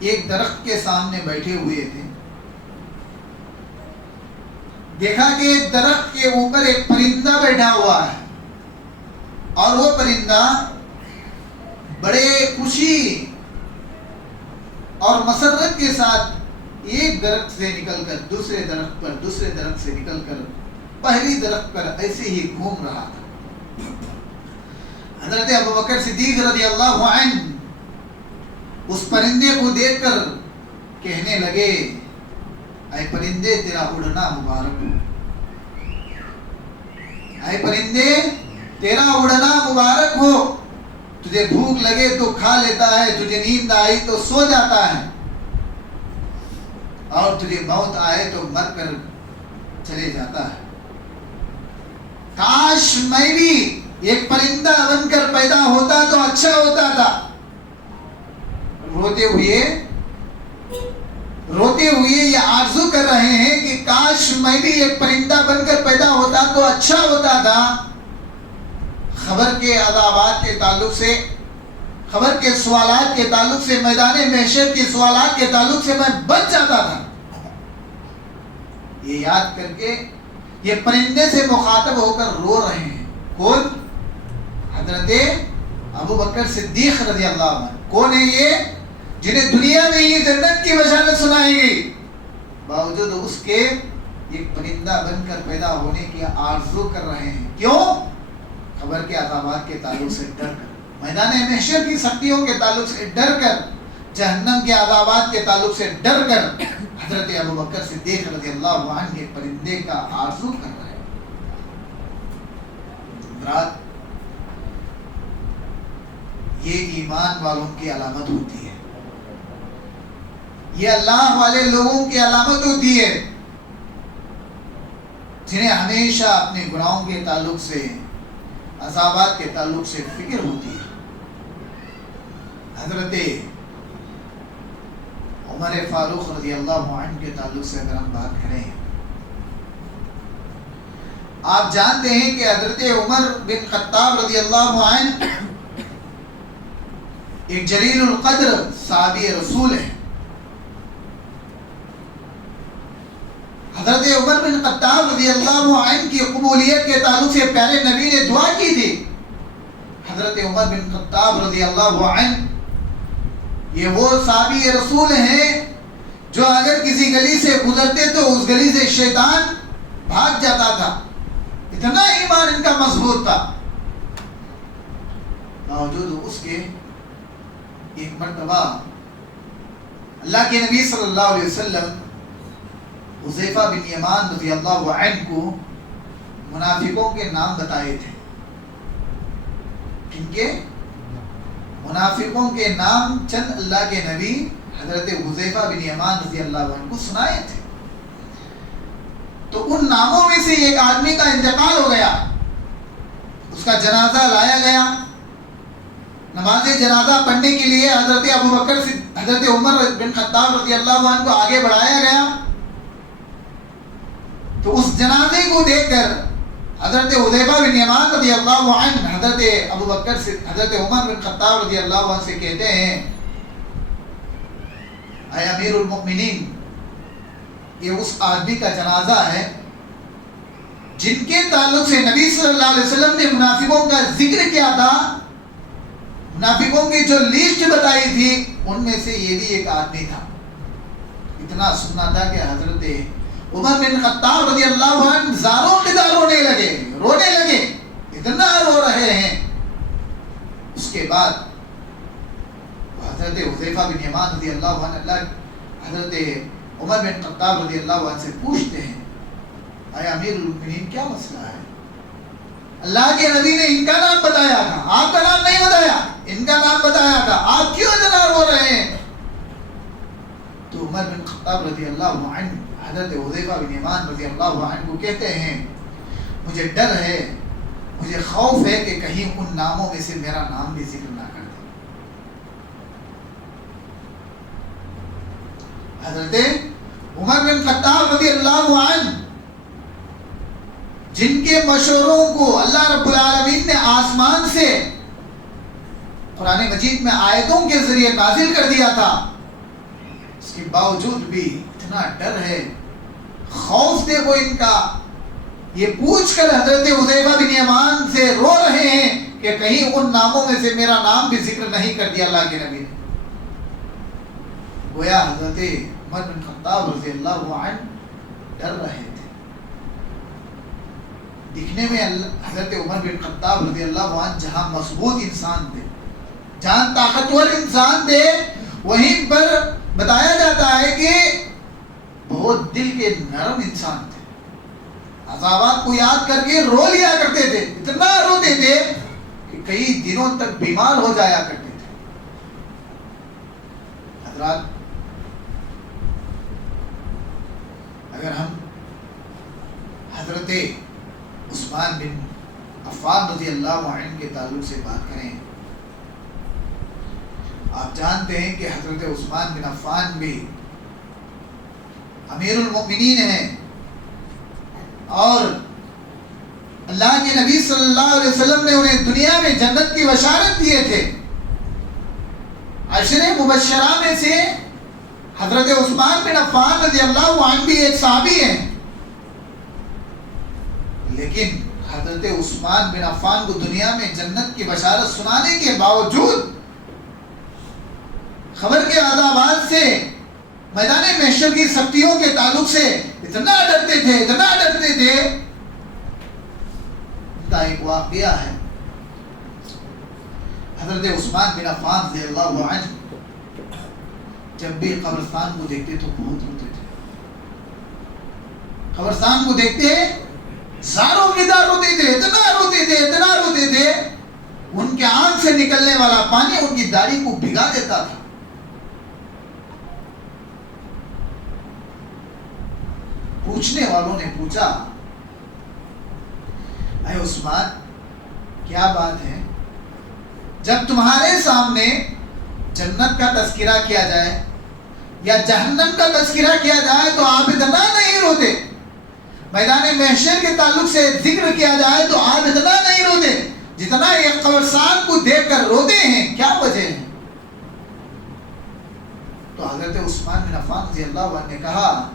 ایک درخت کے سامنے بیٹھے ہوئے تھے. دیکھا کہ ایک درخت کے اوپر ایک پرندہ بیٹھا ہوا ہے, اور وہ پرندہ بڑے خوشی اور مسرت کے ساتھ ایک درخت سے نکل کر دوسرے درخت پر, دوسرے درخت سے نکل کر پہلی درخت پر ایسے ہی گھوم رہا تھا. حضرت ابو بکر صدیق رضی اللہ عنہ اس پرندے کو دیکھ کر کہنے لگے, اے پرندے تیرا اڑنا مبارک ہو, اے پرندے تیرا اڑنا مبارک ہو. تجھے بھوک لگے تو کھا لیتا ہے, تجھے نیند آئی تو سو جاتا ہے, اور تجھے موت آئے تو مر کر چلے جاتا ہے. کاش میں بھی ایک پرندہ بن کر پیدا ہوتا تو اچھا ہوتا تھا. روتے ہوئے یہ آرزو کر رہے ہیں کہ کاش میں بھی ایک پرندہ بن کر پیدا ہوتا تو اچھا ہوتا تھا. خبر کے عذابات کے تعلق سے خبر کے سوالات کے تعلق سے، میدان محشر کے سوالات کے تعلق سے میں بچ جاتا تھا. یہ یاد کر کے یہ پرندے سے مخاطب ہو کر رو رہے ہیں. کون؟ حضرت ابو بکر صدیق رضی اللہ عنہ. کون ہے یہ؟ جنہیں دنیا میں یہ جنت کی بشارت سنائی گئی، باوجود اس کے ایک پرندہ بن کر پیدا ہونے کی آرزو کر رہے ہیں. کیوں؟ قبر کے عذابات کے تعلق سے ڈر کر، میدان محشر کی سختیوں کے تعلق سے ڈر کر، جہنم کے عذابات کے تعلق سے ڈر کر حضرت ابو بکر صدیق رضی اللہ عنہ کے پرندے کا آرزو کر رہے ہیں. رات یہ ایمان والوں کی علامت ہوتی ہے، یہ اللہ والے لوگوں کی علامت ہوتی ہے جنہیں ہمیشہ اپنے گناہوں کے تعلق سے، عذابات کے تعلق سے فکر ہوتی ہے. حضرت عمر فاروق رضی اللہ عنہ کے تعلق سے اگر ہم بات کریں، آپ جانتے ہیں کہ حضرت عمر بن خطاب رضی اللہ عنہ ایک جلیل القدر صحابی رسول ہے. حضرت عمر بن خطاب رضی اللہ عنہ کی قبولیت کے تعلق سے پیارے نبی نے دعا کی تھی. حضرت عمر بن خطاب رضی اللہ عنہ یہ وہ صحابی رسول ہیں جو اگر کسی گلی سے گزرتے تو اس گلی سے شیطان بھاگ جاتا تھا. اتنا ایمان ان کا مضبوط تھا. باوجود اس کے ایک مرتبہ اللہ کے نبی صلی اللہ علیہ وسلم حذیفہ بن یمان رضی اللہ عنہ کو منافقوں کے نام بتائے تھے. کن کے؟ منافقوں کے نام چند اللہ کے نبی حضرت حذیفہ بن یمان رضی اللہ عنہ کو سنائے تھے. تو ان ناموں میں سے ایک آدمی کا انتقال ہو گیا، اس کا جنازہ لایا گیا. نماز جنازہ پڑھنے کے لیے حضرت عمر بن خطاب رضی اللہ عنہ کو آگے بڑھایا گیا. تو اس جنازے کو دیکھ کر حضرت حذیفہ بن یمان رضی اللہ عنہ حضرت عمر بن خطاب رضی اللہ عنہ سے کہتے ہیں، اے امیر المؤمنین، یہ اس آدمی کا جنازہ ہے جن کے تعلق سے نبی صلی اللہ علیہ وسلم نے منافقوں کا ذکر کیا تھا. منافقوں کی جو لسٹ بتائی تھی ان میں سے یہ بھی ایک آدمی تھا. اتنا سننا تھا کہ حضرت عمر بن خطاب رضی اللہ عنہ زاروں قدار رونے لگے، اتنا رو رہے ہیں. اس کے بعد حضرت حذیفہ بن یمان رضی اللہ عنہ حضرت عمر بن خطاب رضی اللہ عنہ سے پوچھتے ہیں، اے امیر المؤمنین کیا مسئلہ ہے؟ اللہ کے نبی نے ان کا نام بتایا تھا، آپ کا نام نہیں بتایا، ان کا نام بتایا تھا، آپ کیوں اتنا رو رہے ہیں؟ تو عمر بن خطاب رضی اللہ عنہ حضرت حذیفہ بن یمان رضی اللہ عنہ کو کہتے ہیں، مجھے ڈر ہے، مجھے خوف ہے کہ کہیں ان ناموں میں سے میرا نام بھی ذکر نہ کر دیں. حضرت عمر بن خطاب رضی اللہ عنہ جن کے مشوروں کو اللہ رب العالمین نے آسمان سے قرآن مجید میں آیتوں کے ذریعے نازل کر دیا تھا، اس کے باوجود بھی اتنا ڈر ہے، خوف دیکھو ان کا. یہ پوچھ کر حضرت حذیفہ بن یمان سے رو رہے ہیں کہ کہیں ان ناموں میں سے میرا نام بھی ذکر نہیں کر دیا اللہ کے نبی نے. گویا حضرت عمر بن خطاب رضی اللہ عنہ ڈر رہے تھے. دکھنے میں حضرت عمر بن خطاب رضی اللہ عنہ جہاں مضبوط انسان تھے، جہاں طاقتور انسان تھے، وہیں پر بتایا جاتا ہے کہ بہت دل کے نرم انسان تھے. عذابات کو یاد کر کے رو لیا کرتے تھے، اتنا روتے تھے کہ کئی دنوں تک بیمار ہو جایا کرتے تھے. حضرات، اگر ہم حضرت عثمان بن عفان رضی اللہ عنہ کے تعلق سے بات کریں، آپ جانتے ہیں کہ حضرت عثمان بن عفان بھی امیر المؤمنین ہیں اور اللہ کے نبی صلی اللہ علیہ وسلم نے انہیں دنیا میں جنت کی بشارت دیے تھے. عشرے مبشرہ میں سے حضرت عثمان بن عفان رضی اللہ عنہ بھی ایک صحابی ہیں، لیکن حضرت عثمان بن عفان کو دنیا میں جنت کی بشارت سنانے کے باوجود خبر کے عذابات سے، میدان محشر کی سختیوں کے تعلق سے اتنا ڈرتے تھے، اتنا ڈرتے تھے. ان کا ایک واقعہ ہے، حضرت عثمان بن عفان رضی اللہ عنہ جب بھی قبرستان کو دیکھتے تو بہت روتے تھے. قبرستان کو دیکھتے زاروں مدار روتے تھے، اتنا روتے تھے، اتنا روتے تھے، ان کے آنکھ سے نکلنے والا پانی ان کی داڑھی کو بھگا دیتا تھا. پوچھنے والوں نے پوچھا، اے عثمان کیا بات ہے؟ جب تمہارے سامنے جنت کا تذکرہ کیا جائے یا جہنم کا تذکرہ کیا جائے تو آپ اتنا نہیں روتے، میدان محشر کے تعلق سے ذکر کیا جائے تو آپ اتنا نہیں روتے جتنا یہ قبرستان کو دیکھ کر روتے ہیں، کیا وجہ ہے؟ تو حضرت عثمان بن عفان رضی اللہ عنہ نے کہا،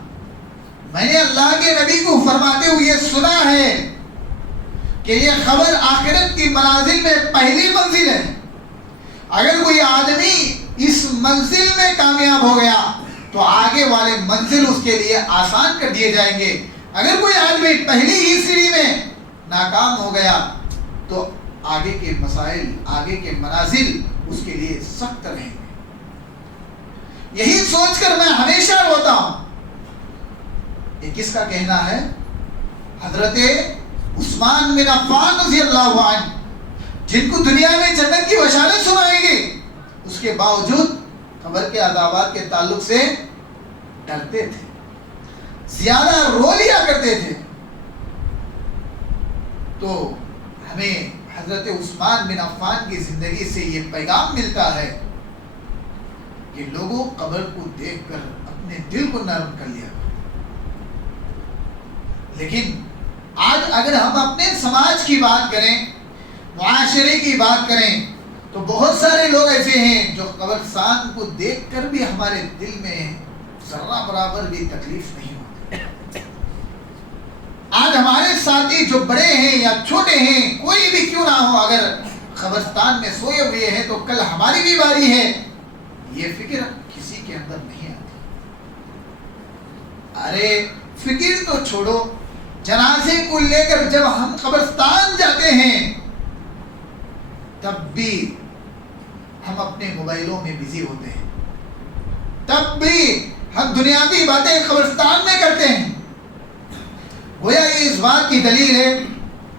میں نے اللہ کے نبی کو فرماتے ہوئے سنا ہے کہ یہ خبر آخرت کی منازل میں پہلی منزل ہے. اگر کوئی آدمی اس منزل میں کامیاب ہو گیا تو آگے والے منزل اس کے لیے آسان کر دیے جائیں گے. اگر کوئی آدمی پہلی ہی سیڑھی میں ناکام ہو گیا تو آگے کے مسائل، آگے کے منازل اس کے لیے سخت رہیں گے. یہی سوچ کر میں ہمیشہ روتا ہوں. یہ کس کا کہنا ہے؟ حضرت عثمان بن عفان رضی اللہ عنہ، جن کو دنیا میں جنت کی بشارت سنائے گی، اس کے باوجود قبر کے عذابات کے تعلق سے ڈرتے تھے، زیادہ رو لیا کرتے تھے. تو ہمیں حضرت عثمان بن عفان کی زندگی سے یہ پیغام ملتا ہے کہ لوگوں قبر کو دیکھ کر اپنے دل کو نرم کر لیا. لیکن آج اگر ہم اپنے سماج کی بات کریں، معاشرے کی بات کریں، تو بہت سارے لوگ ایسے ہیں جو قبرستان کو دیکھ کر بھی ہمارے دل میں ذرہ برابر بھی تکلیف نہیں ہوتی. آج ہمارے ساتھی جو بڑے ہیں یا چھوٹے ہیں، کوئی بھی کیوں نہ ہو، اگر قبرستان میں سوئے ہوئے ہیں تو کل ہماری بھی باری ہے، یہ فکر کسی کے اندر نہیں آتی. ارے فکر تو چھوڑو، جنازے کو لے کر جب ہم قبرستان جاتے ہیں تب بھی ہم اپنے موبائلوں میں بزی ہوتے ہیں، تب بھی ہم دنیاوی باتیں قبرستان میں کرتے ہیں. گویا یہ اس بات کی دلیل ہے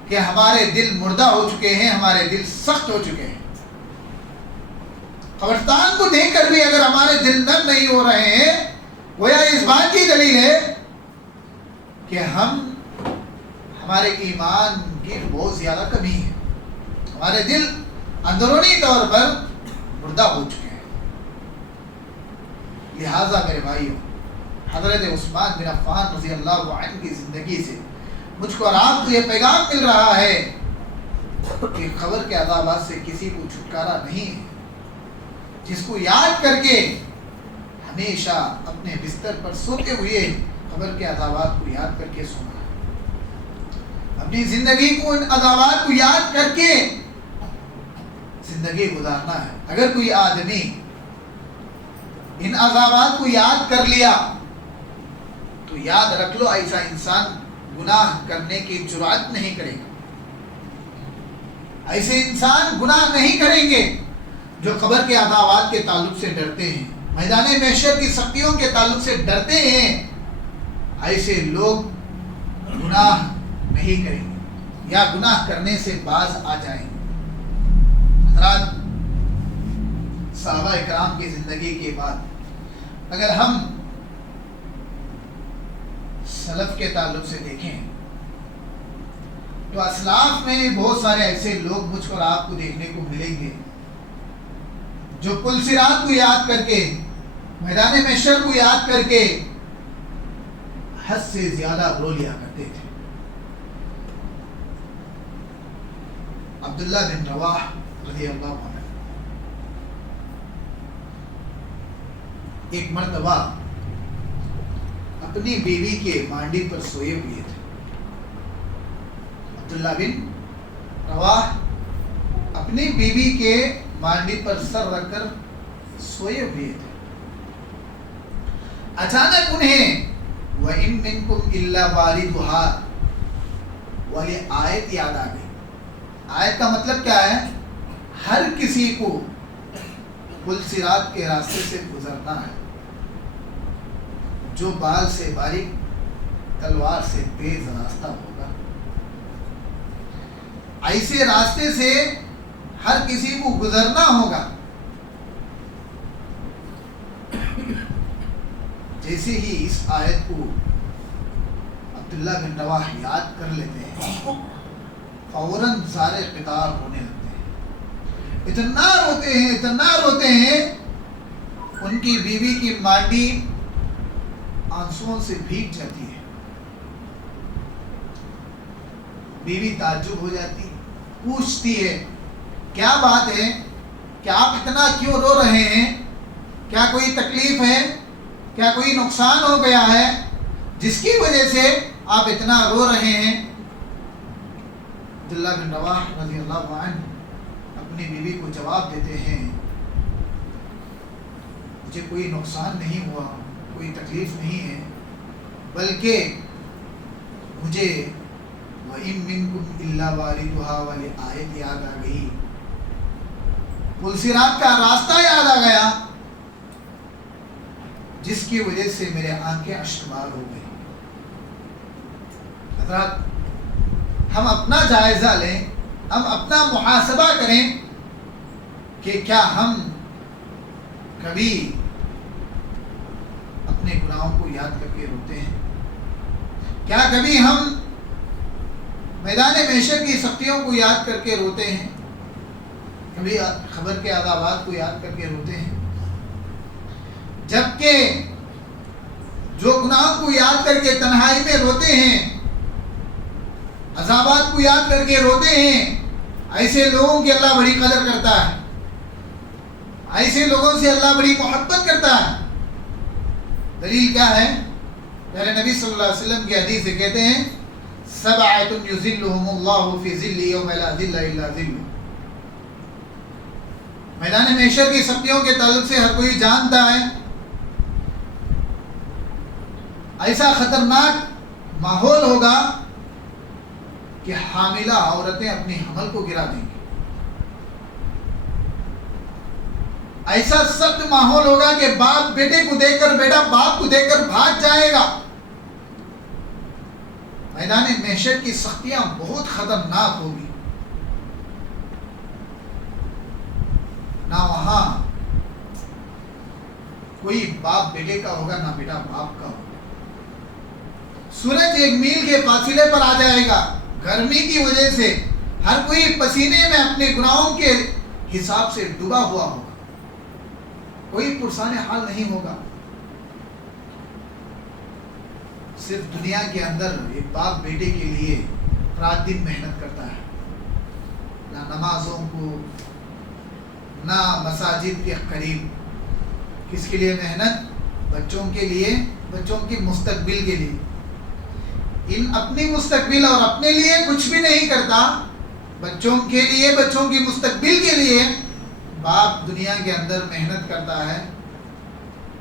کہ ہمارے دل مردہ ہو چکے ہیں، ہمارے دل سخت ہو چکے ہیں. قبرستان کو دیکھ کر بھی اگر ہمارے دل نرم نہیں ہو رہے ہیں، گویا اس بات کی دلیل ہے کہ ہمارے ایمان کی بہت زیادہ کمی ہے، ہمارے دل اندرونی طور پر مردہ ہو چکے ہیں. لہذا میرے بھائیوں، حضرت عثمان بن عفان رضی اللہ عنہ کی زندگی سے مجھ کو اور آپ کو یہ پیغام مل رہا ہے کہ قبر کے عذابات سے کسی کو چھٹکارا نہیں ہے. جس کو یاد کر کے ہمیشہ اپنے بستر پر سوتے ہوئے قبر کے عذابات کو یاد کر کے سونا ہے، اپنی زندگی کو ان عذابات کو یاد کر کے زندگی گزارنا ہے. اگر کوئی آدمی ان عذابات کو یاد کر لیا تو یاد رکھ لو، ایسا انسان گناہ کرنے کی جرات نہیں کرے گا. ایسے انسان گناہ نہیں کریں گے جو قبر کے عذابات کے تعلق سے ڈرتے ہیں، میدان محشر کی سختیوں کے تعلق سے ڈرتے ہیں. ایسے لوگ گناہ نہیں کریں گے یا گناہ کرنے سے باز آ جائیں گے. حضرات، صحابہ اکرام کی زندگی کے بعد اگر ہم سلف کے تعلق سے دیکھیں تو اسلاف میں بہت سارے ایسے لوگ مجھ کو اور آپ کو دیکھنے کو ملیں گے جو پل صراط کو یاد کر کے، میدان محشر کو یاد کر کے حد سے زیادہ رو لیا کرتے تھے. عبداللہ بن رواح رضی اللہ عنہ ایک مرتبہ اپنی بیوی کے مانڈی پر سوئے ہوئے تھے. عبداللہ بن رواح اپنی بیوی کے مانڈی پر سر رکھ کر سوئے ہوئے تھے. اچانک انہیں وَإِن مِّنكُمْ إِلَّا وَارِدُهَا والی آیت یاد آ گئی. آیت کا مطلب کیا ہے؟ ہر کسی کو پل صراط کے راستے سے گزرنا ہے. جو بال سے باریک تلوار سے تیز راستہ ہوگا، ایسے راستے سے ہر کسی کو گزرنا ہوگا. جیسے ہی اس آیت کو عبداللہ بن رواح یاد کر لیتے ہیں، فوراً زار قطار ہونے لگتے ہیں. اتنا روتے ہیں ان کی بیوی کی مانڈی آنسوؤں سے بھیگ جاتی ہے. بیوی تعجب ہو جاتی، پوچھتی ہے کیا بات ہے کہ آپ اتنا کیوں رو رہے ہیں؟ کیا کوئی تکلیف ہے؟ کیا کوئی نقصان ہو گیا ہے جس کی وجہ سے آپ اتنا رو رہے ہیں؟ عبداللہ بن رواح رضی اللہ عنہ اپنی بیوی کو جواب دیتے ہیں، مجھے کوئی نقصان نہیں ہوا، کوئی تکلیف نہیں ہے، بلکہ مجھے وَإِن مِّنكُمْ إِلَّا وَارِدُهَا والی آیت یاد آ گئی، پل صراط کا راستہ یاد آ گیا، جس کی وجہ سے میرے آنکھیں اشکبار ہو گئی. حضرات، ہم اپنا جائزہ لیں، ہم اپنا محاسبہ کریں کہ کیا ہم کبھی اپنے گناہوں کو یاد کر کے روتے ہیں؟ کیا کبھی ہم میدان محشر کی سختیوں کو یاد کر کے روتے ہیں؟ کبھی خبر کے عذابات کو یاد کر کے روتے ہیں؟ جبکہ جو گناہوں کو یاد کر کے تنہائی میں روتے ہیں، عذابات کو یاد کر کے روتے ہیں، ایسے لوگوں کی اللہ بڑی قدر کرتا ہے، ایسے لوگوں سے اللہ بڑی محبت کرتا ہے. دلیل کیا ہے؟ پیارے نبی صلی اللہ علیہ وسلم کی حدیث سے کہتے ہیں سبعۃ یظلھم اللہ فی ظلہ یوم لا ظل الا ظلہ. میدان محشر کی سختیوں کے تعلق سے ہر کوئی جانتا ہے، ایسا خطرناک ماحول ہوگا کہ حاملہ عورتیں اپنی حمل کو گرا دیں گی. ایسا سخت ماحول ہوگا کہ باپ بیٹے کو دیکھ کر، بیٹا باپ کو دیکھ کر بھاگ جائے گا. میدان محشر کی سختیاں بہت خطرناک ہوگی. نہ وہاں کوئی باپ بیٹے کا ہوگا، نہ بیٹا باپ کا ہوگا. سورج 1 میل کے فاصلے پر آ جائے گا. گرمی کی وجہ سے ہر کوئی پسینے میں اپنے گناہوں کے حساب سے ڈوبا ہوا ہوگا. کوئی پرسان حال نہیں ہوگا. صرف دنیا کے اندر ایک باپ بیٹے کے لیے رات دن محنت کرتا ہے، نہ نمازوں کو، نہ مساجد کے قریب. کس کے لیے محنت؟ بچوں کے لیے، بچوں کے مستقبل کے لیے. اپنی مستقبل اور اپنے لیے کچھ بھی نہیں کرتا، بچوں کے لیے، بچوں کی مستقبل کے لیے باپ دنیا کے اندر محنت کرتا ہے،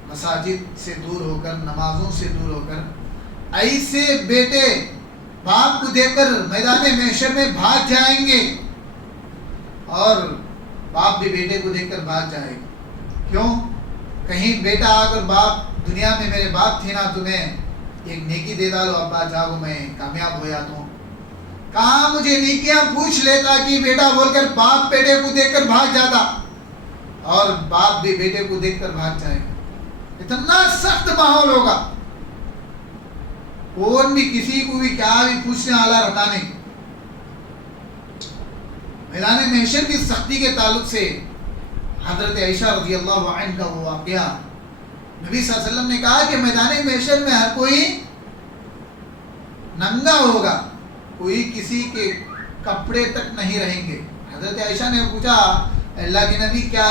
مساجد سے دور ہو کر، نمازوں سے دور ہو کر. ایسے بیٹے باپ کو دیکھ کر میدان محشر میں بھاگ جائیں گے، اور باپ بھی بیٹے کو دیکھ کر بھاگ جائے گا. کیوں؟ کہیں بیٹا آ کر باپ، دنیا میں میرے باپ تھے نا، تمہیں ایک نیکی دے ڈالو ابا، جاؤ میں کامیاب ہو جاتا ہوں. کہاں مجھے نیکیاں پوچھ لیتا کہ بیٹا بول کر باپ بیٹے کو دیکھ کر بھاگ جاتا، اور باپ بھی بیٹے کو دیکھ کر بھاگ جائے گا. اتنا سخت ماحول ہوگا، کون بھی کسی کو بھی کیا بھی پوچھنے والا رہتا نہیں. میدان محشر کی سختی کے تعلق سے حضرت عائشہ رضی اللہ عنہ کا وہ واقعہ، نبی صلی اللہ علیہ وسلم نے کہا کہ میدان محشر میں ہر کوئی ننگا ہوگا، کوئی کسی کے کپڑے تک نہیں رہیں گے. حضرت عائشہ نے پوچھا اللہ کے نبی کیا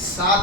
7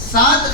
7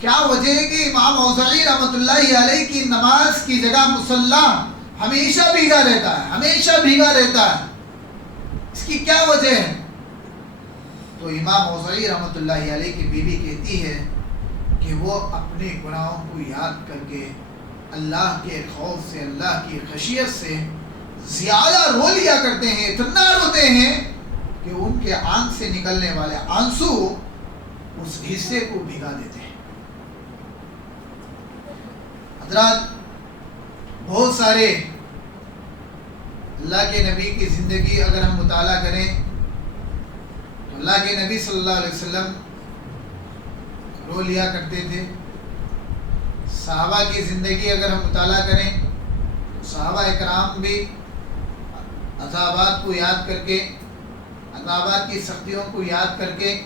کیا وجہ ہے کہ امام اوزاعی رحمۃ اللہ علیہ کی نماز کی جگہ مصلی ہمیشہ بھیگا رہتا ہے، ہمیشہ بھیگا رہتا ہے؟ اس کی کیا وجہ ہے؟ تو امام اوزاعی رحمۃ اللہ علیہ کی بیوی کہتی ہے کہ وہ اپنے گناہوں کو یاد کر کے اللہ کے خوف سے، اللہ کی خشیت سے زیادہ رو لیا کرتے ہیں، اتنا روتے ہیں کہ ان کے آنکھ سے نکلنے والے آنسو اس حصے کو بھگا دیتے ہیں۔ حضرات، بہت سارے اللہ کے نبی کی زندگی اگر ہم مطالعہ کریں تو اللہ کے نبی صلی اللہ علیہ وسلم رو لیا کرتے تے۔ صحابہ کی زندگی اگر ہم مطالعہ کریں تو صحابہ اکرام بھی عذابات کو یاد کر کے، عذابات کی سختیوں کو یاد کر کے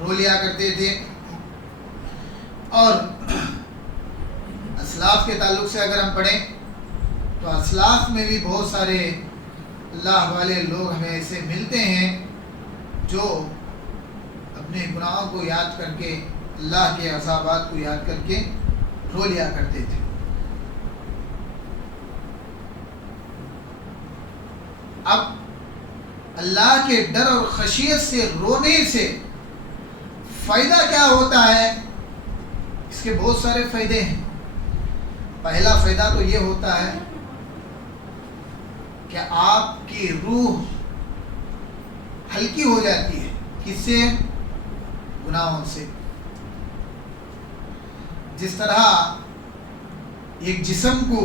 رو لیا کرتے تھے۔ اور اسلاف کے تعلق سے اگر ہم پڑھیں تو اسلاف میں بھی بہت سارے اللہ والے لوگ ہمیں ایسے ملتے ہیں جو اپنے گناہوں کو یاد کر کے، اللہ کے عذابات کو یاد کر کے رو لیا کرتے تھے۔ اب اللہ کے ڈر اور خشیت سے رونے سے فائدہ کیا ہوتا ہے؟ اس کے بہت سارے فائدے ہیں۔ پہلا فائدہ تو یہ ہوتا ہے کہ آپ کی روح ہلکی ہو جاتی ہے۔ کس سے؟ گناہوں سے۔ جس طرح ایک جسم کو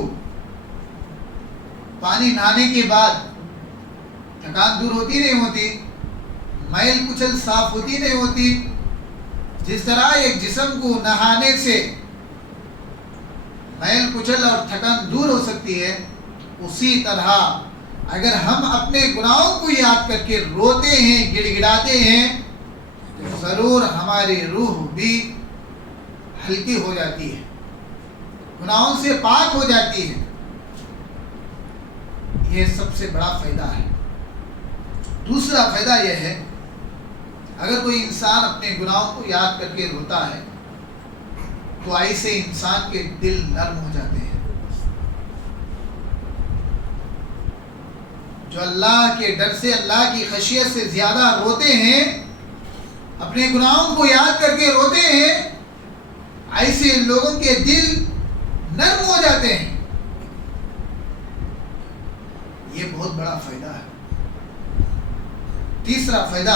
پانی نہانے کے بعد تھکان دور ہوتی نہیں ہوتی، میل کچل صاف ہوتی نہیں ہوتی، جس طرح ایک جسم کو نہانے سے میل کچل اور تھکان دور ہو سکتی ہے، اسی طرح اگر ہم اپنے گناہوں کو یاد کر کے روتے ہیں، گڑ گڑاتے ہیں، تو ضرور ہماری روح بھی ہلکی ہو جاتی ہے، گناہوں سے پاک ہو جاتی ہے۔ یہ سب سے بڑا فائدہ ہے۔ دوسرا فائدہ یہ ہے، اگر کوئی انسان اپنے گناہوں کو یاد کر کے روتا ہے تو ایسے انسان کے دل نرم ہو جاتے ہیں۔ جو اللہ کے ڈر سے، اللہ کی خشیت سے زیادہ روتے ہیں، اپنے گناہوں کو یاد کر کے روتے ہیں، ایسے لوگوں کے دل نرم ہو جاتے ہیں۔ یہ بہت بڑا فائدہ ہے۔ تیسرا فائدہ،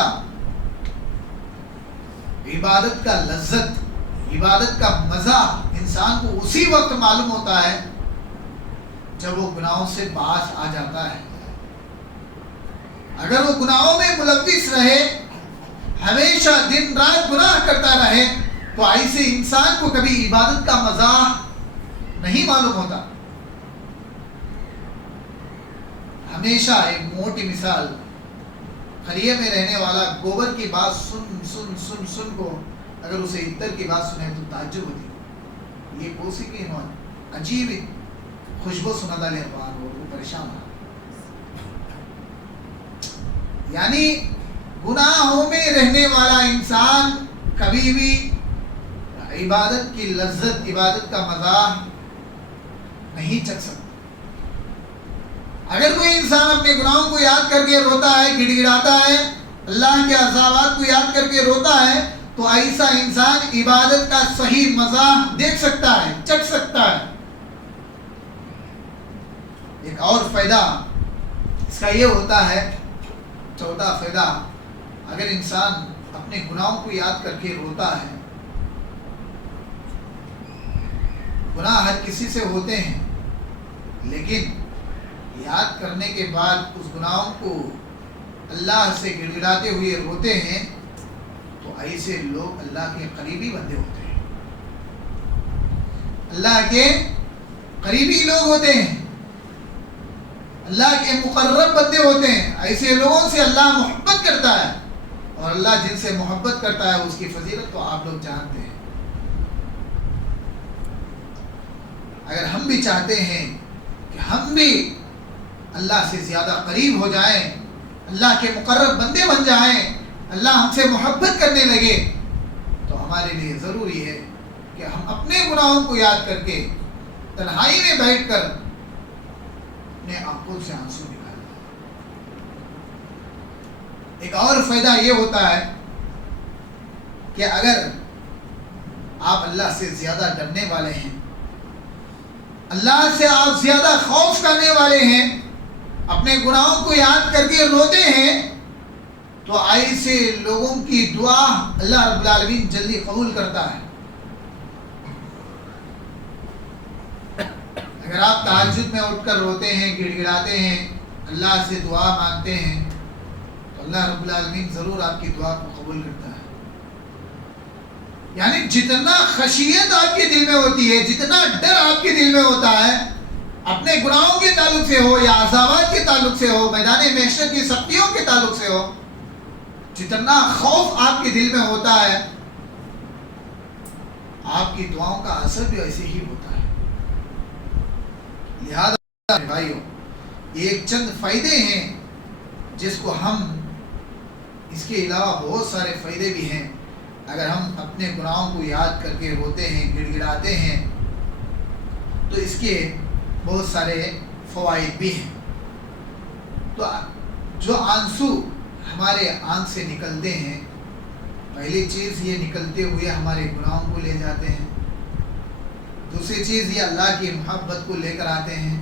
عبادت کا لذت، عبادت کا مزہ انسان کو اسی وقت معلوم ہوتا ہے جب وہ گناہوں سے باز آ جاتا ہے۔ اگر وہ گناہوں میں ملوث رہے، ہمیشہ دن رات گناہ کرتا رہے، تو ایسے انسان کو کبھی عبادت کا مزہ نہیں معلوم ہوتا۔ ہمیشہ ایک موٹی مثال، خلیے میں رہنے والا گوبر کی بات سن سن سن سن کو اگر اسے عطر کی بات سنے تو تعجب ہوتی، یہ کوسی کی عجیب خوشبو سنا دالے اخبار، وہ پریشان ہو۔ یعنی گناہوں میں رہنے والا انسان کبھی بھی عبادت کی لذت، عبادت کا مزہ نہیں چکھ سکتا۔ اگر کوئی انسان اپنے گناہوں کو یاد کر کے روتا ہے، گڑ گڑاتا ہے، اللہ کے عذابات کو یاد کر کے روتا ہے، تو ایسا انسان عبادت کا صحیح مزہ دیکھ سکتا ہے، چکھ سکتا ہے۔ ایک اور فائدہ اس کا یہ ہوتا ہے، چوتھا فائدہ، اگر انسان اپنے گناہوں کو یاد کر کے روتا ہے، گناہ ہر کسی سے ہوتے ہیں، لیکن یاد کرنے کے بعد اس گناہوں کو اللہ سے گڑ گڑاتے ہوئے روتے ہیں، تو ایسے لوگ اللہ کے قریبی بندے ہوتے ہیں، اللہ کے قریبی لوگ ہوتے ہیں، اللہ کے مقرب بندے ہوتے ہیں۔ ایسے لوگوں سے اللہ محبت کرتا ہے، اور اللہ جن سے محبت کرتا ہے اس کی فضیلت تو آپ لوگ جانتے ہیں۔ اگر ہم بھی چاہتے ہیں کہ ہم بھی اللہ سے زیادہ قریب ہو جائیں، اللہ کے مقرب بندے بن جائیں، اللہ ہم سے محبت کرنے لگے، تو ہمارے لیے ضروری ہے کہ ہم اپنے گناہوں کو یاد کر کے تنہائی میں بیٹھ کر اپنے آنکھوں سے آنسو نکالیں۔ ایک اور فائدہ یہ ہوتا ہے کہ اگر آپ اللہ سے زیادہ ڈرنے والے ہیں، اللہ سے آپ زیادہ خوف کرنے والے ہیں، اپنے گناہوں کو یاد کر کے روتے ہیں، تو ایسے لوگوں کی دعا اللہ رب العالمین جلدی قبول کرتا ہے۔ اگر آپ تہجد میں اٹھ کر روتے ہیں، گڑ گڑاتے ہیں، اللہ سے دعا مانگتے ہیں، تو اللہ رب العالمین ضرور آپ کی دعا کو قبول کرتا ہے۔ یعنی جتنا خشیت آپ کے دل میں ہوتی ہے، جتنا ڈر آپ کے دل میں ہوتا ہے، اپنے گناہوں کے تعلق سے ہو یا عذابات کے تعلق سے ہو، میدان محشر کی سختیوں کے تعلق سے ہو، جتنا خوف آپ کے دل میں ہوتا ہے، آپ کی دعاؤں کا اثر بھی ایسے ہی ہوتا ہے۔ لہذا بھائیوں، یہ ایک چند فائدے ہیں جس کو ہم، اس کے علاوہ بہت سارے فائدے بھی ہیں، اگر ہم اپنے گناہوں کو یاد کر کے روتے ہیں، گڑ گڑاتے ہیں، تو اس کے بہت سارے فوائد بھی ہیں۔ تو جو آنسو ہمارے آنکھ سے نکلتے ہیں، پہلی چیز یہ نکلتے ہوئے ہمارے گناہوں کو لے جاتے ہیں، دوسری چیز یہ اللہ کی محبت کو لے کر آتے ہیں،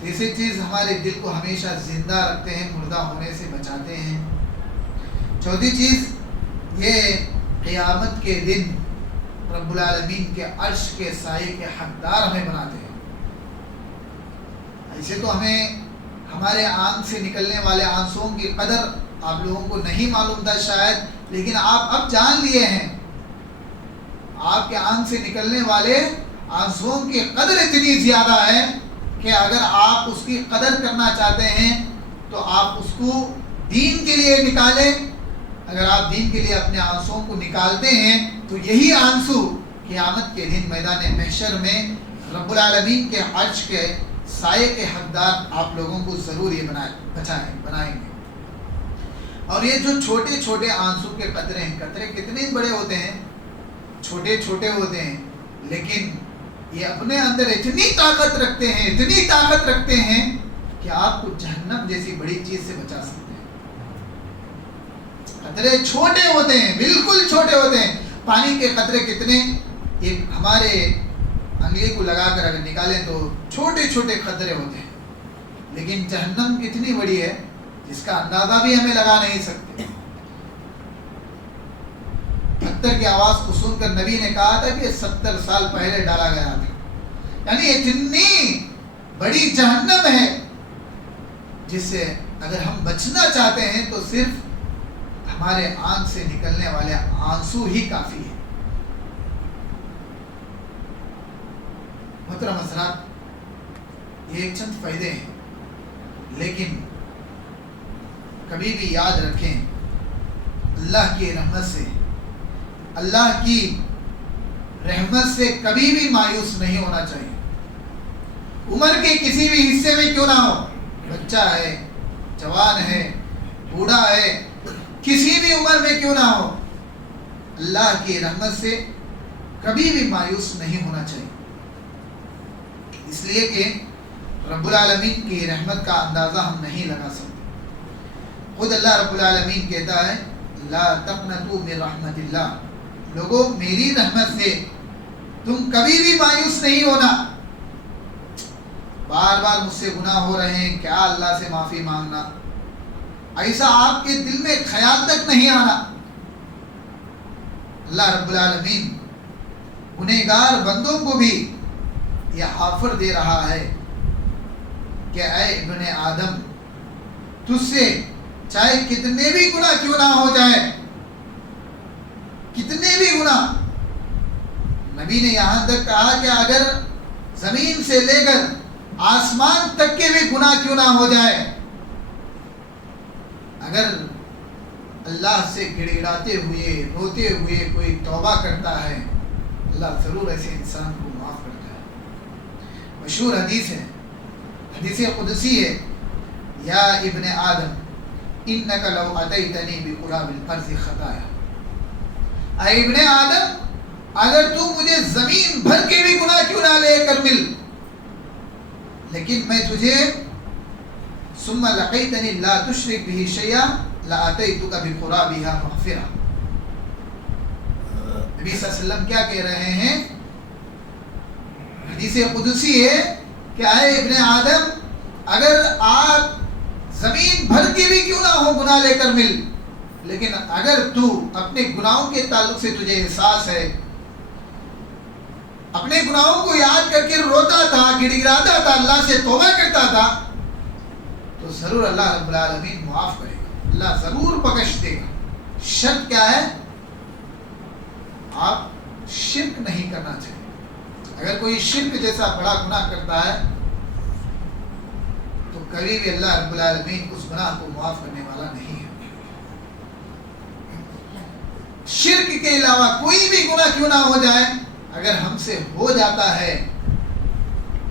تیسری چیز ہمارے دل کو ہمیشہ زندہ رکھتے ہیں، مردہ ہونے سے بچاتے ہیں، چوتھی چیز یہ قیامت کے دن رب العالمین کے عرش کے سائے کے حقدار ہمیں بناتے ہیں۔ ایسے تو ہمیں ہمارے آنکھ سے نکلنے والے آنسوؤں کی قدر آپ لوگوں کو نہیں معلوم تھا شاید، لیکن آپ اب جان لیے ہیں۔ آپ کے آنکھ سے نکلنے والے آنسوؤں کی قدر اتنی زیادہ ہے کہ اگر آپ اس کی قدر کرنا چاہتے ہیں تو آپ اس کو دین کے لیے نکالیں۔ اگر آپ دین کے لیے اپنے آنسوؤں کو نکالتے ہیں تو یہی آنسو قیامت کے دن میدان محشر میں رب العالمین کے عرش کے سائے کے حقدار آپ لوگوں کو ضرور یہ بنائیں گے۔ اور یہ جو چھوٹے چھوٹے آنسو کے قطرے ہیں، قطرے کتنے بڑے ہوتے ہیں، چھوٹے چھوٹے ہوتے ہیں، لیکن یہ اپنے اندر اتنی طاقت رکھتے ہیں کہ آپ کو جہنم جیسی بڑی چیز سے بچا سکتے ہیں۔ قطرے چھوٹے ہوتے ہیں، بالکل چھوٹے ہوتے ہیں۔ پانی کے قطرے کتنے، ایک ہمارے انگلی کو لگا کر اگر نکالیں تو چھوٹے چھوٹے قطرے ہوتے ہیں، لیکن جہنم کتنی بڑی ہے جس کا اندازہ بھی ہمیں لگا نہیں سکتے۔ پتھر کی آواز کو سن کر نبی نے کہا تھا کہ 70 سال پہلے ڈالا گیا تھا۔ یعنی اتنی بڑی جہنم ہے جس سے اگر ہم بچنا چاہتے ہیں تو صرف ہمارے آنکھ سے نکلنے والے آنسو ہی کافی ہے۔ محترم حضرات، یہ ایک چند فائدے ہیں، لیکن کبھی بھی یاد رکھیں اللہ کی رحمت سے کبھی بھی مایوس نہیں ہونا چاہیے۔ عمر کے کسی بھی حصے میں کیوں نہ ہو، بچہ ہے، جوان ہے، بوڑھا ہے، کسی بھی عمر میں کیوں نہ ہو، اللہ کی رحمت سے کبھی بھی مایوس نہیں ہونا چاہیے، اس لیے کہ رب العالمین کی رحمت کا اندازہ ہم نہیں لگا سکتے۔ خود اللہ رب العالمین کہتا ہے لا تقنطوا من رحمت اللہ، لوگوں میری رحمت سے تم کبھی بھی مایوس نہیں ہونا۔ بار بار مجھ سے گناہ ہو رہے ہیں، کیا اللہ سے معافی مانگنا، ایسا آپ کے دل میں خیال تک نہیں آنا۔ اللہ رب العالمین گنہگار بندوں کو بھی یہ آفر دے رہا ہے کہ اے ابن آدم، تجھ سے چاہے کتنے بھی گناہ کیوں نہ ہو جائے، کتنے بھی گناہ، نبی نے یہاں تک کہا کہ اگر زمین سے لے کر آسمان تک کے بھی گناہ کیوں نہ ہو جائے، اگر اللہ سے گڑ گڑاتے ہوئے روتے ہوئے کوئی توبہ کرتا ہے، اللہ ضرور ایسے انسان کو معاف کرتا ہے۔ مشہور حدیث ہے، حدیث قدسی ہے، یا ابن آدم انک لو اتیتنی بقراب الارض خطایا، اے ابن آدم اگر تو مجھے زمین بھر کے بھی گناہ کیوں نہ لے کر مل، لیکن میں تجھے ثم لقیتنی لا تشرک به شیئا لآتیتک بقرابها مغفرہ. نبی صلی اللہ علیہ وسلم کیا کہہ رہے ہیں؟ حدیث قدسی ہے کہ اے ابن آدم، اگر آپ زمین بھر کے بھی کیوں نہ ہو گناہ لے کر مل، لیکن اگر تو اپنے گناہوں کے تعلق سے تجھے احساس ہے، اپنے گناہوں کو یاد کر کے روتا تھا، گڑ گڑاتا تھا، اللہ سے توبہ کرتا تھا، تو ضرور اللہ رب العالمین معاف کرے گا، اللہ ضرور بخش دے گا. شرط کیا ہے؟ آپ شرک نہیں کرنا چاہیے. اگر کوئی شرک جیسا بڑا گناہ کرتا ہے تو کبھی بھی اللہ رب العالمین اس گناہ کو معاف کرنے والا نہیں ہے. شرک کے علاوہ کوئی بھی گناہ کیوں نہ ہو جائے، اگر ہم سے ہو جاتا ہے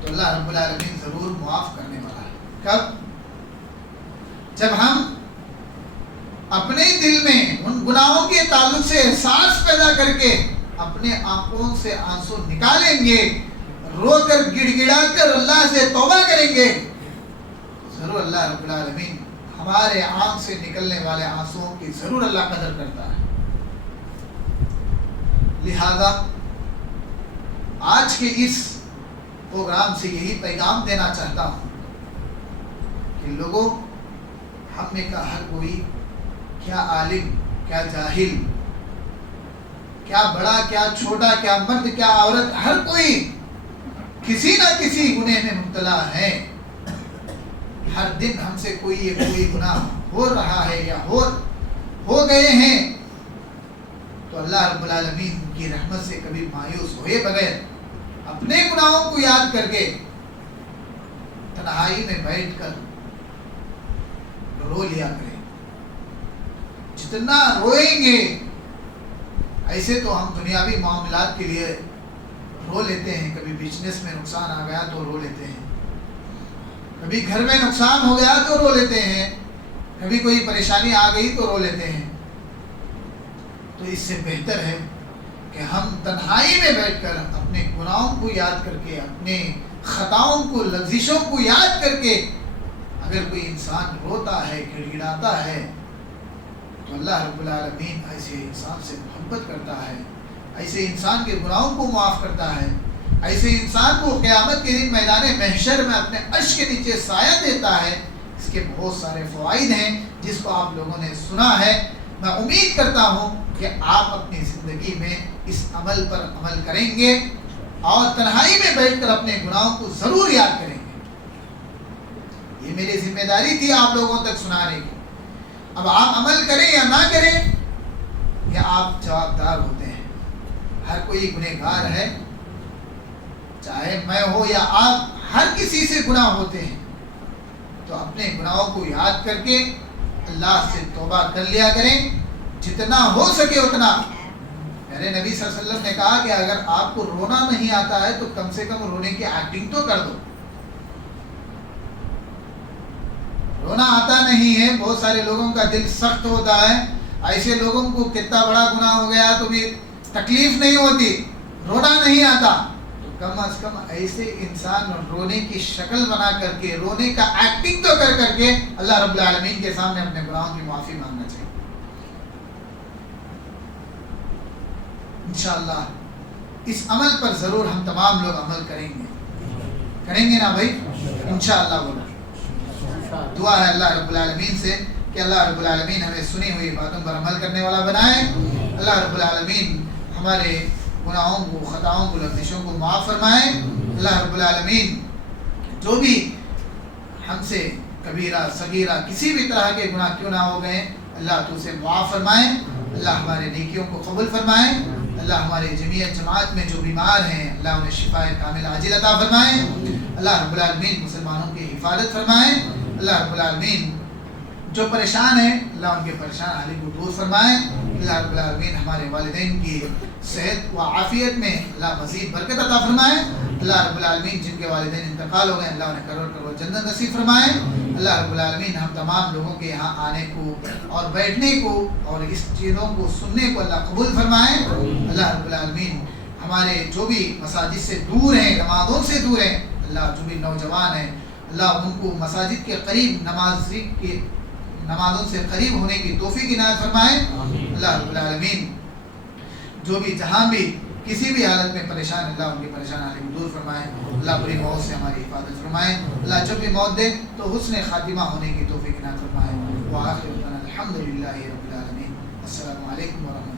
تو اللہ رب العالمین ضرور معاف کرنے والا ہے. کب؟ جب ہم اپنے دل میں ان گناہوں کے تعلق سے احساس پیدا کر کے اپنے آنکھوں سے آنسو نکالیں گے، رو کر گڑ گڑا کر اللہ سے توبہ کریں گے، ضرور اللہ رب العالمین ہمارے آنکھ سے نکلنے والے آنسوؤں کی ضرور اللہ قدر کرتا ہے. لہذا آج کے اس پروگرام سے یہی پیغام دینا چاہتا ہوں کہ لوگوں، ہم میں کا ہر کوئی، کیا عالم، کیا جاہل، کیا بڑا، کیا چھوٹا، کیا مرد، کیا عورت، ہر کوئی کسی نہ کسی گناہ میں مبتلا ہے. ہر دن ہم سے کوئی گناہ ہو رہا ہے یا ہو گئے ہیں. تو اللہ رب العالمین کی رحمت سے کبھی مایوس ہوئے بغیر اپنے گناہوں کو یاد کر کے تنہائی میں بیٹھ کر رو لیا کریں. جتنا روئیں گے، ایسے تو ہم دنیاوی معاملات کے لیے رو لیتے ہیں، کبھی بزنس میں نقصان آ گیا تو رو لیتے ہیں، کبھی گھر میں نقصان ہو گیا تو رو لیتے ہیں، کبھی کوئی پریشانی آ گئی تو رو لیتے ہیں. تو اس سے بہتر ہے کہ ہم تنہائی میں بیٹھ کر اپنے گناہوں کو یاد کر کے، اپنے خطاؤں کو، لغزشوں کو یاد کر کے اگر کوئی انسان روتا ہے، گڑ گڑاتا ہے، تو اللہ رب العالمین ایسے انسان سے محبت کرتا ہے، ایسے انسان کے گناہوں کو معاف کرتا ہے، ایسے انسان کو قیامت کے دن میدان محشر میں اپنے عرش کے نیچے سایہ دیتا ہے. اس کے بہت سارے فوائد ہیں جس کو آپ لوگوں نے سنا ہے. میں امید کرتا ہوں کہ آپ اپنی زندگی میں اس عمل پر عمل کریں گے اور تنہائی میں بیٹھ کر اپنے گناہوں کو ضرور یاد کریں گے. یہ میری ذمہ داری تھی آپ لوگوں تک سنانے کی. اب آپ عمل کریں یا نہ کریں، یا آپ جوابدار ہوتے ہیں. ہر کوئی گنہگار ہے، چاہے میں ہو یا آپ، ہر کسی سے گناہ ہوتے ہیں. تو اپنے گناہوں کو یاد کر کے اللہ سے توبہ کر لیا کریں، جتنا ہو سکے اتنا. میرے نبی صلی اللہ علیہ وسلم نے کہا کہ اگر آپ کو رونا نہیں آتا ہے تو کم سے کم رونے کی ایکٹنگ تو کر دو. رونا آتا نہیں ہے، بہت سارے لوگوں کا دل سخت ہوتا ہے. ایسے لوگوں کو کتنا بڑا گناہ ہو گیا تو بھی تکلیف نہیں ہوتی، رونا نہیں آتا. تو کم از کم ایسے انسان رونے کی شکل بنا کر کے، رونے کا ایکٹنگ تو کر کے اللہ رب العالمین کے سامنے اپنے گناہوں کی معافی مانگنا چاہیے. انشاءاللہ اس عمل پر ضرور ہم تمام لوگ عمل کریں گے نا بھائی؟ انشاءاللہ. بولا دعا ہے اللہ رب العالمین سے کہ اللہ رب العالمین ہمیں سنی ہوئی باتوں پر عمل کرنے والا بنائے. اللہ رب العالمین ہمارے گناہوں کو، خطاؤں کو، لغزشوں کو معاف فرمائے. اللہ رب العالمین جو بھی ہم سے کبیرہ صغیرہ کسی بھی طرح کے گناہ کیوں نہ ہو گئے، اللہ تو اسے معاف فرمائے. اللہ ہمارے نیکیوں کو قبول فرمائے. اللہ ہمارے جمعیت جماعت میں جو بیمار ہیں اللہ انہیں شفا کامل عاجل عطا فرمائے. اللہ رب العالمین مسلمانوں کی حفاظت فرمائے. اللہ رب العالمین جو پریشان ہیں اللہ ان کے پریشان حالی کو دور فرمائے. اللہ رب العالمین ہمارے والدین کی صحت و عافیت میں اللہ مزید برکت عطا فرمائے. اللہ رب العالمین جن کے والدین انتقال ہو گئے اللہ انہیں کروڑ کروڑ جنت نصیب فرمائے. اللہ رب العالمین ہم تمام لوگوں کے یہاں آنے کو اور بیٹھنے کو اور اس چیزوں کو سننے کو اللہ قبول فرمائے. اللہ رب العالمین ہمارے جو بھی مساجد سے دور ہیں، نمازوں سے دور ہیں، اللہ جو بھی نوجوان ہیں اللہ ان کو مساجد کے قریب نمازوں سے قریب ہونے کی توفیق عنایت فرمائے اللہ رب العالمین۔ جو بھی جہاں بھی کسی بھی حالت میں پریشان اللہ ان کی پریشان حالت کو دور فرمائے، اللہ بری موت سے ہماری حفاظت فرمائے، اللہ جب بھی موت دے تو حسن خاتمہ ہونے کی توفیق عنایت فرمائے۔ وآخر دعوانا الحمدللہ رب العالمین۔ السلام علیکم ورحمۃ اللہ۔